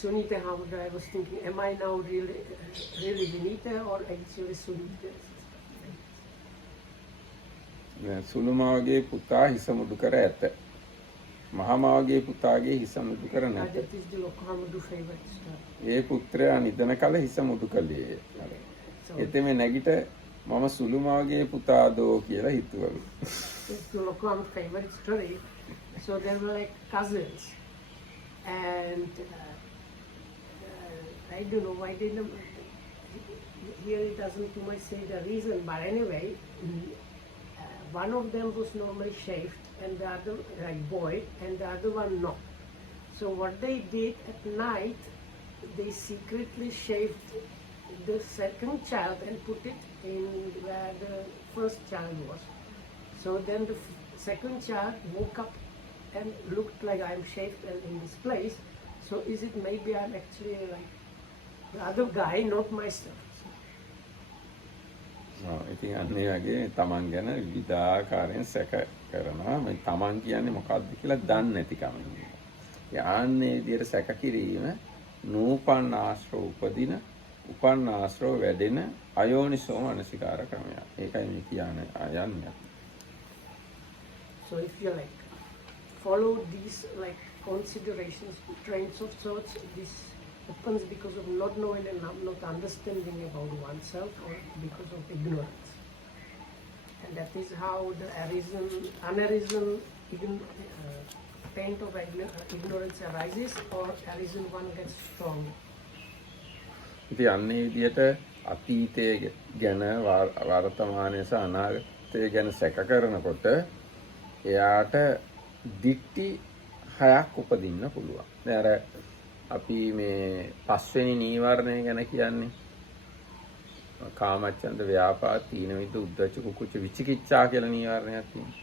Sunita Hamada. I was thinking, am I now really Vinita or actually Sunita? සුළුමාවගේ පුතා හිස මුඩු කර ඇත. මහමාවගේ පුතාගේ හිස මුඩු කර නැත. That is the Lokohamudu favorite story. ඒ පුත්‍රයා නිදන කල හිස මුඩු කළේ. එතෙම නැගිට මම සුළුමාවගේ පුතාදෝ කියලා හිතුවලු. It's the Lokohamudu favorite story. So they were like cousins. And I don't know why they don't, here it doesn't too much say the reason, but anyway, one of them was normally shaved and the other like boy and the other one not. So what they did at night, they secretly shaved the second child and put it in where the first child was. So then the second child woke up and looked like I'm shaved and in this place. So is it maybe I'm actually like the other guy, not myself? ඉතින් අන්නේ වගේ තමන් ගැන විවිධාකාරයෙන් සැක කරනවා. මේ තමන් කියන්නේ මොකක්ද කියලා දන්නේ නැතිකම. යාන්නේ විදියට සැක කිරීම නූපන්න ආශ්‍රව උපදින, උපන්න ආශ්‍රව වැඩෙන අයෝනිසෝ මනසිකාර ක්‍රමයක්. ඒකයි මේ කියන්නේ යන්නේ. So if you like follow these like considerations, trains of thoughts, this happens because of not knowing and not understanding about oneself or because of ignorance. And that is how the unarisen paint of ignorance arises or arisen one gets strong. ඉතින් අන්නේ විදියට අතීතයේ ගැන වර්තමානයේ සහ අනාගතයේ ගැන සැක කරනකොට එයාට දික්ටි හයක් උපදින්න පුළුවන්. දැන් අර අපි මේ පස්වෙනි නීවරණය ගැන කියන්නේ කාමච්ඡන්ද ව්‍යාපාද තීන මිද්ද උද්ධච්ච කුක්කුච්ච විචිකිච්ඡා කියලා නීවරණයක් තියෙනවා.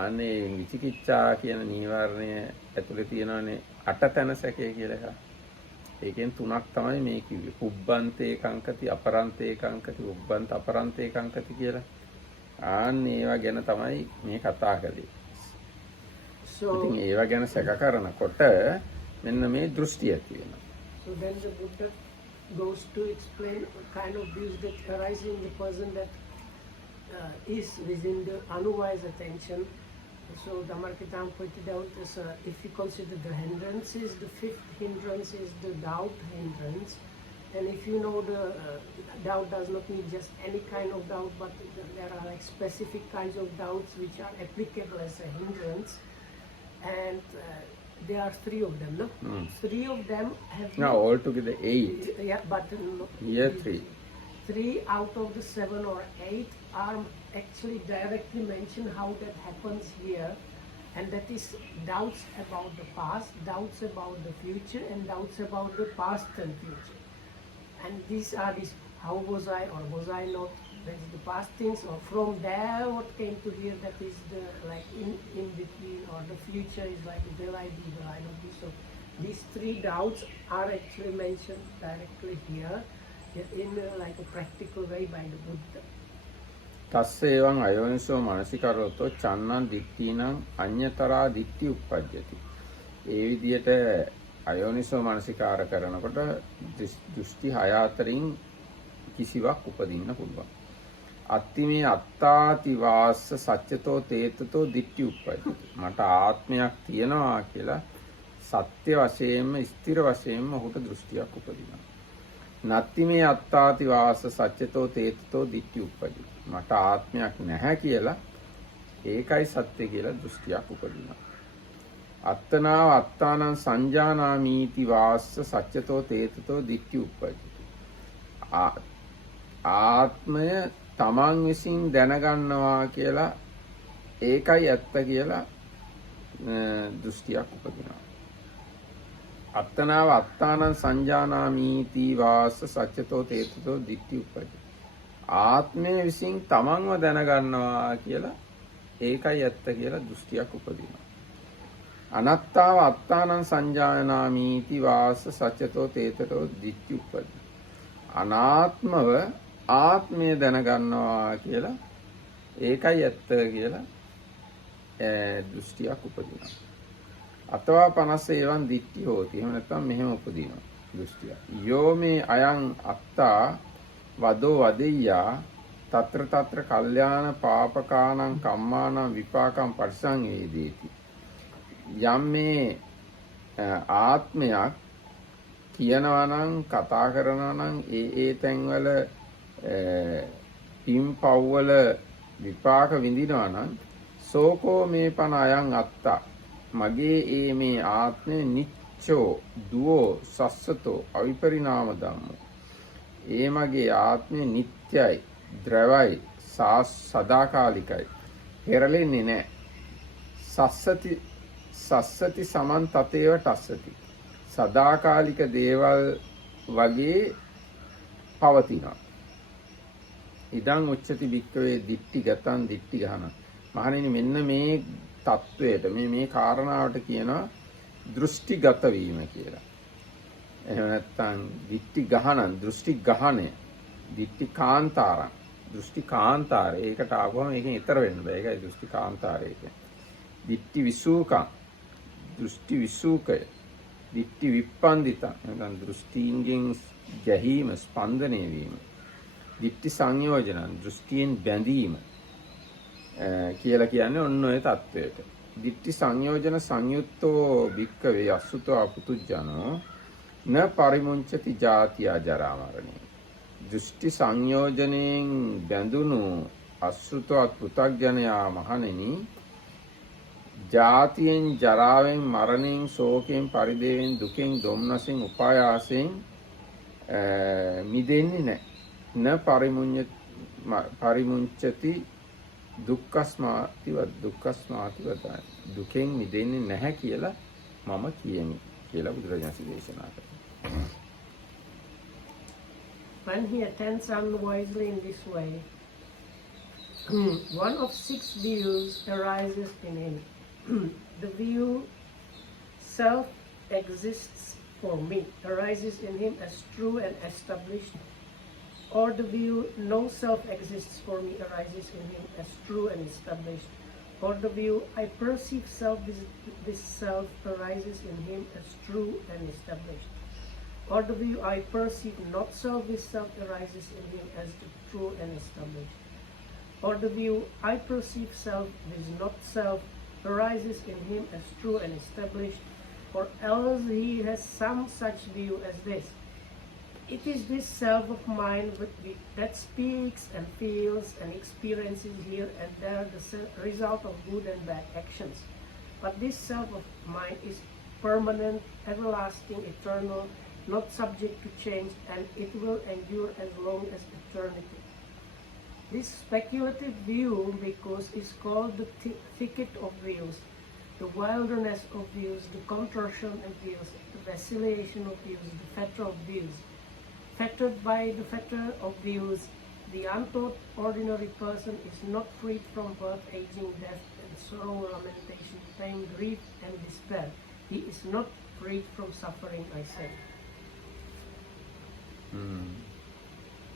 ආනේ විචිකිච්ඡා කියන නීවරණය ඇතුලේ තියෙනවානේ අටතන සැකය කියලා එකක්. ඒකෙන් තුනක් තමයි මේ කිව්වේ. පුබ්බන්තේ කංකති අපරන්තේ කංකති උබ්බන්ත අපරන්තේ කංකති කියලා. ආන්නේ ඒවා ගැන තමයි මේ කතා කළේ. ඉතින් ඒවා ගැන සැක කරනකොට මෙන්න මේ දෘෂ්ටිය තියෙනවා. So then the Buddha goes to explain what kind of views that arise in the person that is within the unwise attention. So Dhammarkitam pointed out as if you consider the hindrances, the fifth hindrance is the doubt hindrance. And if you know the doubt does not mean just any kind of doubt, but there are like specific kinds of doubts which are applicable as a hindrance. And there are three of them, no? Three of them have... No, altogether 8. Yeah, but... Here 3. 3 out of the 7 or 8 are actually directly mentioned how that happens here. And that is doubts about the past, doubts about the future, and doubts about the past and future. And these are how was I or was I not? That is the past things, or from there what came to here, that is the like in between, or the future is like will I be, will I not be. So these 3 doubts are actually mentioned directly here in like a practical way by the Buddha. තස්ස එවං අයෝනිසෝ මනසිකරොතෝ චන්නං දික්ඛීනං අඤ්‍යතරා දික්ඛි උප්පජ්ජති. ඒ විදිහට අයෝනිසෝ මනසිකාර කරනකොට දෘෂ්ටි 6 අතරින් කිසිවක් උපදින්න පුළුවන්. අත්තිමේ අත්තාති වාස්ස සත්‍යතෝ තේතතෝ දික්ඛි උප්පජ්ජති. මට ආත්මයක් තියෙනවා කියලා සත්‍ය වශයෙන්ම ස්ථිර වශයෙන්ම ඔහුට දෘෂ්ටියක් උපදිනවා. නත්තිමේ අත්තාති වාස්ස සත්‍යතෝ තේතතෝ දික්ඛි උප්පජ්ජති. මට ආත්මයක් නැහැ කියලා ඒකයි සත්‍ය කියලා දෘෂ්ටියක් උපදිනවා. අත්තනාව අත්තානං සංජානාමීති වාස්ස සච්චතෝ තේතතෝ දිට්ඨි උප්පජ්ජති. ආත්මය තමන් විසින් දැනගන්නවා කියලා ඒකයි ඇත්ත කියලා දෘෂ්ටියක් උපදිනවා. අත්තනාව අත්තානං සංජානාමීති වාස්ස සච්චතෝ තේතතෝ දිට්ඨි උප්පජ්ජති. ආත්මය විසින් තමන්ව දැනගන්නවා කියලා ඒකයි ඇත්ත කියලා දෘෂ්ටියක් උපදිනවා. අනත්තාව අත්තානං සංජානාමීති වාස්ස සච්චතෝ තේතතෝ දිට්ඨි උප්පජ්ජති. අනාත්මව ආත්මය දැනගන්නවා කියලා ඒකයි ඇත්ත කියලා දෘෂ්ටියක් උපදිනවා. අතවා 50 එවන් දිට්ඨි හෝති. එහෙම නැත්නම් මෙහෙම උපදිනවා දෘෂ්ටිය. යෝ මේ අයං අත්තා වදෝ වදෙය්‍යා తත්‍ර తත්‍ර කල්යාණ පාපකානං කම්මානං විපාකං පරිසංවේදේති. යම් මේ ආත්මයක් කියනවා නම් කතා කරනවා නම් ඒ තැන්වල පින්පව්වල විපාක විඳිනවා නම් සෝකෝ මේ පන අයං අත්තා මගේ මේ ආත්මය නිච්චෝ දුවෝ සස්සතෝ අවිපරිණාම ධම්මෝ. ඒ මගේ ආත්මය නිත්‍යයි, ද්‍රවයි, සදාකාලිකයි, පෙරලෙන්නේ නැහැ. සස්සති සමන් තතේව ටස්සති. සදාකාලික දේවල් වගේ පවතිනවා. ඉදං උච්චති භික්කවේ දිට්ඨි ගතං දිට්ඨි ගහන. මහණෙනි මෙන්න මේ තත්වයට මේ කාරණාවට කියනවා දෘෂ්ටිගත වීම කියලා. එහෙම නැත්නම් දිට්ඨි ගහනං දෘෂ්ටි ගහණය, දිට්ඨි කාන්තාරං දෘෂ්ටි කාන්තාරය. ඒකට ආවම ඒකෙන් ඈතර වෙන්න බෑ. ඒකයි දෘෂ්ටි කාන්තාරය කියන්නේ. දිට්ඨි විසූකං දෘෂ්ටි විසූකය, දිට්ඨි විප්පන්දිතං නැත්නම් දෘෂ්ටීන්ගෙන් ගැහිම ස්පන්දනය වීම, දිට්ඨි සංයෝජනං දෘෂ්ටියෙන් බැඳීම කියලා කියන්නේ ඔන්න ඔය தത്വයට. දිට්ඨි සංයෝජන සංයුත්තෝ භික්කවේ අසුතෝ අපුතුජනෝ න පරිමුංචති ජාතිය ජරා මරණය. දෘෂ්ටි සංයෝජනයෙන් බැඳුණු අසුතෝ පෘථග්ජනයා මහණෙනි ජාතියෙන් ජරාවෙන් මරණයෙන් ශෝකයෙන් පරිදේවෙන් දුකෙන් දුම්නසෙන් උපායාසයෙන් මිදෙන්නේ නැහැ. පරිමුංචති දුක්ඛස්මාති වදායි. දුකෙන් මිදෙන්නේ නැහැ කියලා මම කියමි කියලා බුදුරජාණන් දේශනා කළා. When he attends unwisely in this way, one of 6 views arises in him. The view self exists for me arises in him as true and established, or the view no self exists for me arises in him as true and established, or the view I perceive self, this self arises in him as true and established, or the view I perceive not self, this self arises in him as true and established, or the view I perceive self, this not self arises in him as true and established, or else he has some such view as this: it is this self of mine that speaks and feels and experiences here and there the result of good and bad actions. But this self of mine is permanent, everlasting, eternal, not subject to change, and it will endure as long as eternity. This speculative view, because is called the thicket of views, the wilderness of views, the contortion of views, the vacillation of views, the fetter of views. Fettered by the fetter of views, the untaught ordinary person is not freed from birth, aging, death, and sorrow, lamentation, pain, grief, and despair. He is not freed from suffering, I say.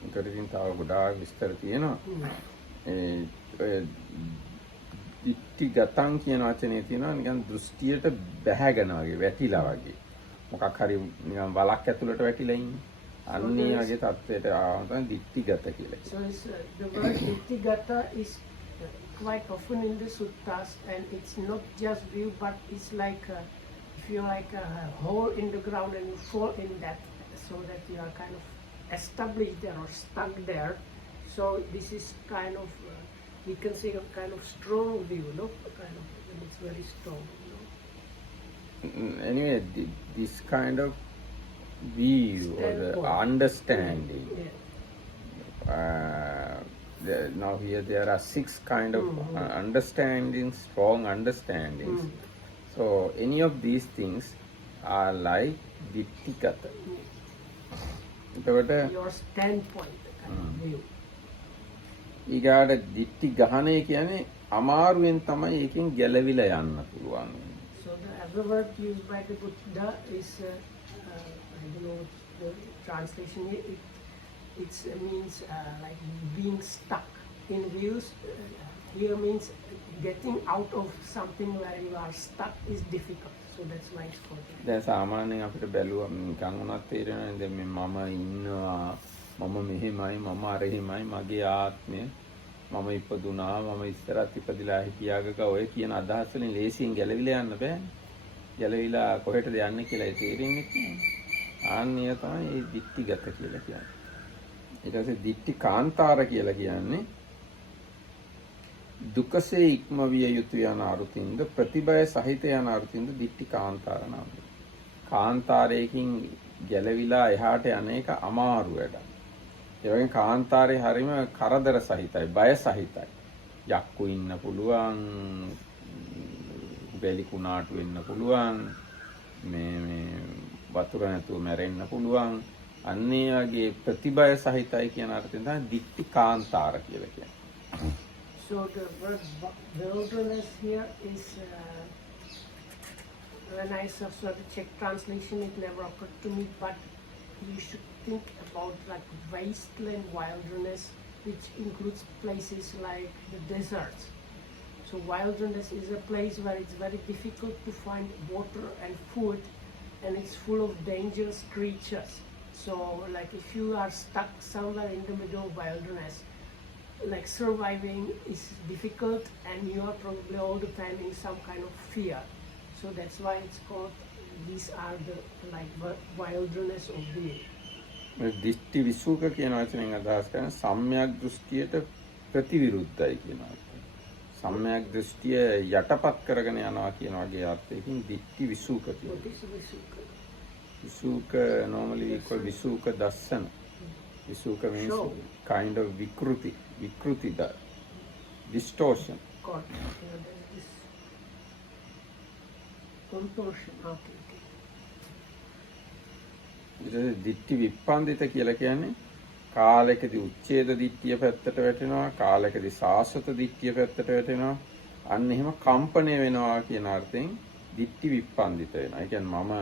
ඒකටින් තව ගොඩාක් විස්තර තියෙනවා. දිට්ඨි ගතං කියන වචනේ තියෙනවා නිකන් දෘෂ්ටියට බැහැගෙන වගේ වැටිලා වගේ. මොකක් හරි නිකන් වලක් ඇතුළට වැටිලා ඉන්නේ. අන්නේ වගේ තත්ත්වයට ආවම තමයි දිට්ඨිගත කියලා කියන්නේ. So the word ditthigata is quite often in the suttas, and it's not just view, but it's like if you're like a hole in the ground and you fall in that, so that you are kind of established there or stuck there. So this is kind of we can say a kind of strong view, no? Kind of, it's very strong, you know. anyway, this kind of view or the understanding. Now here there are 6 kind of understandings, strong understandings. So any of these things are like ditthikata. Your standpoint view. ඊගාට දිට්ටි ගහණය කියන්නේ අමාරුවෙන් තමයි ඒකෙන් ගැලවිලා යන්න පුළුවන්. So the other word used by the Buddha is I don't know the translation. It means like being stuck in views. Here means getting out of something where you are stuck is difficult. So that's why it's called. දැන් සාමාන්‍යයෙන් අපිට බැලුවා නිකන් උනත් තේරෙනවා දැන් මේ මම ඉන්නවා මම මෙහෙමයි මම අරෙහිමයි මගේ ආත්මය මම ඉපදුනා මම ඉස්සරත් ඉපදිලා හිටියාගක ඔය කියන අදහස් වලින් ලේසියෙන් ගැලවිලා යන්න බෑනේ. ගැලවිලා කොහෙටද යන්නේ කියලා තේරෙන්නේ නැහැ. ආන්නිය තමයි මේ දික්ටිගත කියලා කියන්නේ. ඊට පස්සේ දික්ටි කාන්තාර කියලා කියන්නේ දුකසේ ඉක්මවිය යුතු යන අරුතින්ද ප්‍රතිබය සහිත යන අරුතින්ද දික්ටි කාන්තාර නාමය. කාන්තාරයකින් ගැලවිලා එහාට යන එක අමාරු වැඩක්. ඒ වගේම කාන්තාරේ හරීම කරදර සහිතයි, බය සහිතයි. යක්කු ඉන්න පුළුවන්, බැලි කුණාටු වෙන්න පුළුවන්, මේ වතුර නැතුව මැරෙන්න පුළුවන්. අන්නේ වගේ ප්‍රතිබය සහිතයි කියන අර්ථයෙන් තමයි දික්ටි කාන්තාර කියලා කියන්නේ. So the word wilderness here is when I saw the Czech translation, it never occurred to me, but you should think about like wasteland wilderness, which includes places like the deserts. So wilderness is a place where it's very difficult to find water and food, and it's full of dangerous creatures. So like if you are stuck somewhere in the middle of wilderness, like surviving is difficult and you are probably all the time in some kind of fear. So that's why it's called, these are the like wilderness of being. දිට්ඨි විසුක කියන වචනෙන් අදහස් කරන්නේ සම්‍යක් දෘෂ්ටියට ප්‍රතිවිරුද්ධයි කියන අර්ථය. සම්‍යක් දෘෂ්ටිය යටපත් කරගෙන යනවා කියන වගේ අර්ථයකින් දිට්ඨි විසුක කියනවා. What is visuka? විසුක normally we call විසුක දස්සන. විසුක means kind of vikruti the distortion. God, there's this contortion. Okay. දිට්ඨි විප්පන්දිත කියලා කියන්නේ කාලයකදී උච්ඡේද දිට්ඨිය පැත්තට වැටෙනවා කාලයකදී සාස්වත දිට්ඨිය පැත්තට වැටෙනවා අන්න එහෙම කම්පණය වෙනවා කියන අර්ථයෙන් දිට්ඨි විප්පන්දිත වෙනවා. ඒ කියන්නේ මම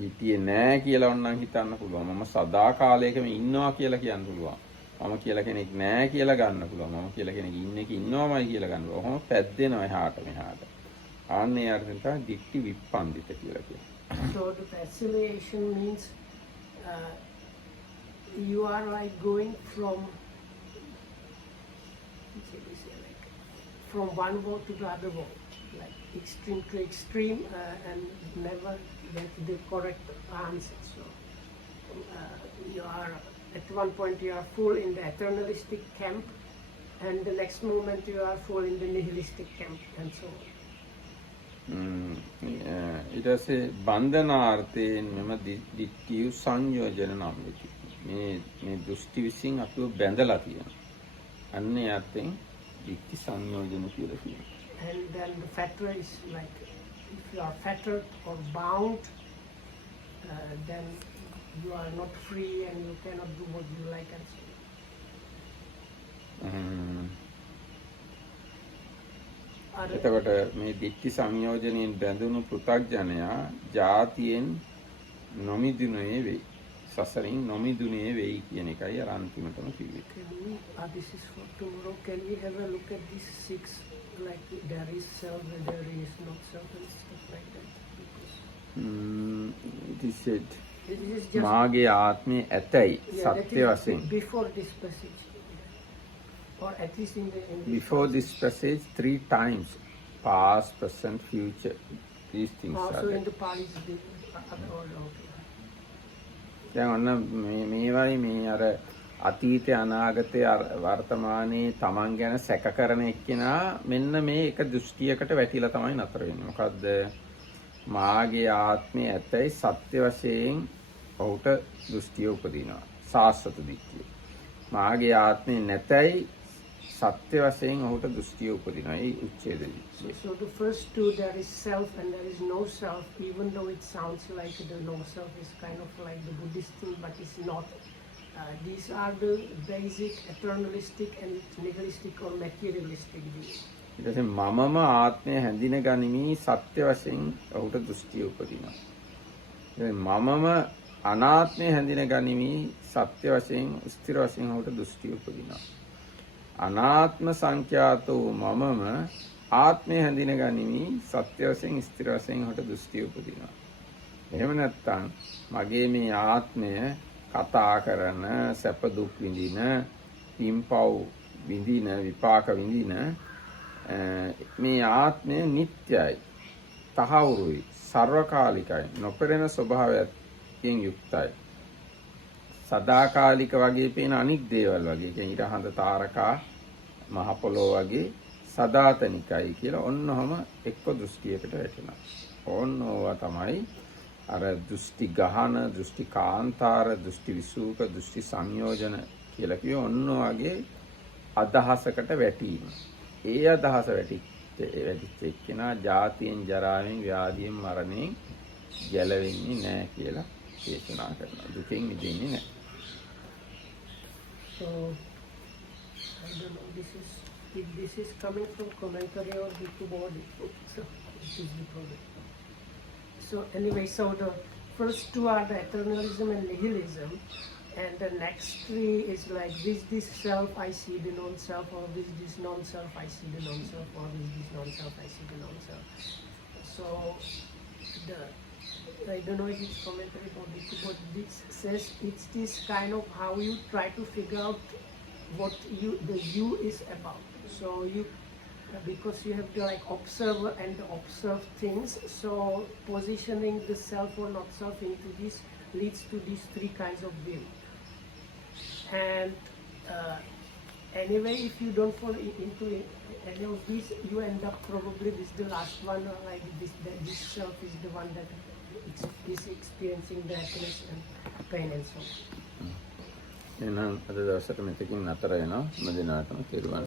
හිතියේ නෑ කියලා ඕනනම් හිතන්න පුළුවන්. මම සදා කාලයකම ඉන්නවා කියලා කියන්න පුළුවන්. මම කියලා කෙනෙක් නෑ කියලා ගන්න පුළුවන්. මම කියලා කෙනෙක් ඉන්නේ ඉන්නවමයි කියලා ගන්න පුළුවන්. ඔහොම පැද්දෙනවා එහාට මෙහාට. ආන්නේ අර්ථයෙන් තමයි දිට්ඨි විප්පන්දිත කියලා කියන්නේ. So the vacillation means you are like going from one wall to the other wall, like extreme to extreme, and never get the correct answer. So you are at one point you are full in the eternalistic camp, and the next moment you are full in the nihilistic camp, and so on. ඊට පස්සේ බන්ධනාර්ථයෙන් මෙම දිට්ඨිය සංයෝජන නම් වෙති. මේ දෘෂ්ටි විසින් අපිව බැඳලා තියෙනවා. අන්නේ අර්ථයෙන් දිට්ඨි සංයෝජන කියලා කියනවා. And then the fetter is like if you are fettered or bound, then you are not free and you cannot do what you like and so on. එතකොට මේ දිට්ඨි සංයෝජනයෙන් බැඳුණු පෘථග්ජනයා ජාතියෙන් නොමිදුනේ වෙයි. සසරින් නොමිදුනේ වෙයි කියන එකයි අර අන්තිමටම කිව්වේ. This is for tomorrow. Can we have a look at these 6, like there is self and there is not self and stuff like that? It is said. This is just මාගේ ආත්මය ඇතයි සත්‍ය වශයෙන්. Before this passage. Or at least in the Before this passage 3 times, past, present, future. These things also are in the Pali is the other order. දැන් ඔන්න මේවයි මේ අර අතීතය අනාගතය වර්තමානයේ තමන් ගැන සැක කරන එක්කෙනා මෙන්න මේ එක දෘෂ්ටියකට වැටිලා තමයි නතර වෙන්නේ. මොකද්ද? මාගේ ආත්මය ඇතැයි සත්‍ය වශයෙන් ඔහුට දෘෂ්ටිය උපදිනවා. සාස්වත දිට්ඨිය. මාගේ ආත්මය නැතැයි සත්‍ය වශයෙන් ඔහුට දෘෂ්ටිය උපදිනවා. ඒ උච්ඡේද දිට්ඨිය. So the first two, there is self and there is no self, even though it sounds like the no self is kind of like the Buddhist thing, but it's not. These are the basic eternalistic and nihilistic or materialistic views. ඊට පස්සේ මමම ආත්මය හැඳින ගනිමි සත්‍ය වශයෙන් ඔහුට දෘෂ්ටිය උපදිනවා. මමම අනාත්මය හැඳින ගනිමි සත්‍ය වශයෙන් ස්ථිර වශයෙන් ඔහුට දෘෂ්ටිය උපදිනවා. අනාත්ම සංඛ්‍යාතෝ මමම ආත්මය හැඳින ගනිමි සත්‍ය වශයෙන් ස්ථිර වශයෙන් ඔහුට දෘෂ්ටිය උපදිනවා. එහෙම නැත්නම් මගේ මේ ආත්මය කතා කරන සැප දුක් විඳින පින්පව් විඳින විපාක විඳින මේ ආත්මය නිට්ටයයි තහවුරුයි සර්වකාලිකයි නොපෙරෙන ස්වභාවයෙන් යුක්තයි සදාකාලික වගේ පේන අනික් දේවල් වගේ කියන්නේ ඊට හඳ තාරකා මහ පොළොව වගේ සදාතනිකයි කියලා ඔන්නෝම එක්ක දෘෂ්ටියකට වැටෙනවා. ඕනෝවා තමයි අර දෘෂ්ටි ගහන දෘෂ්ටි කාන්තාර දෘෂ්ටි විසූක දෘෂ්ටි සංයෝජන කියලා කිය ඔන්න වගේ අදහසකට වැටීම. ඒ අදහස වැටිච්ච එක්කෙනා ජාතියෙන් ජරාවෙන් ව්‍යාධියෙන් මරණයෙන් ගැලවෙන්නේ නැහැ කියලා දේශනා කරනවා. දුකෙන් මිදෙන්නේ නැහැ. So I don't know if this is coming from commentary or Bhikkhu body. So it is the problem. So anyway, so the first two are the eternalism and nihilism, and the next three is like this self I see the non-self, or this non-self I see the non-self, or this non-self I see the non-self. So I don't know if it's commentary or Bhikkhu, but this says it's this kind of how you try to figure out what the you is about. So you because you have to like observe and observe things, so positioning the self or not self into this leads to these three kinds of view. And anyway, if you don't fall into any of these, you end up probably this the last one, like this self is the one that is experiencing the happiness and pain and so on. එහෙනම් අද දවසට මෙතකින් නතර වෙනවා. මම දිනාටම කෙරුවා.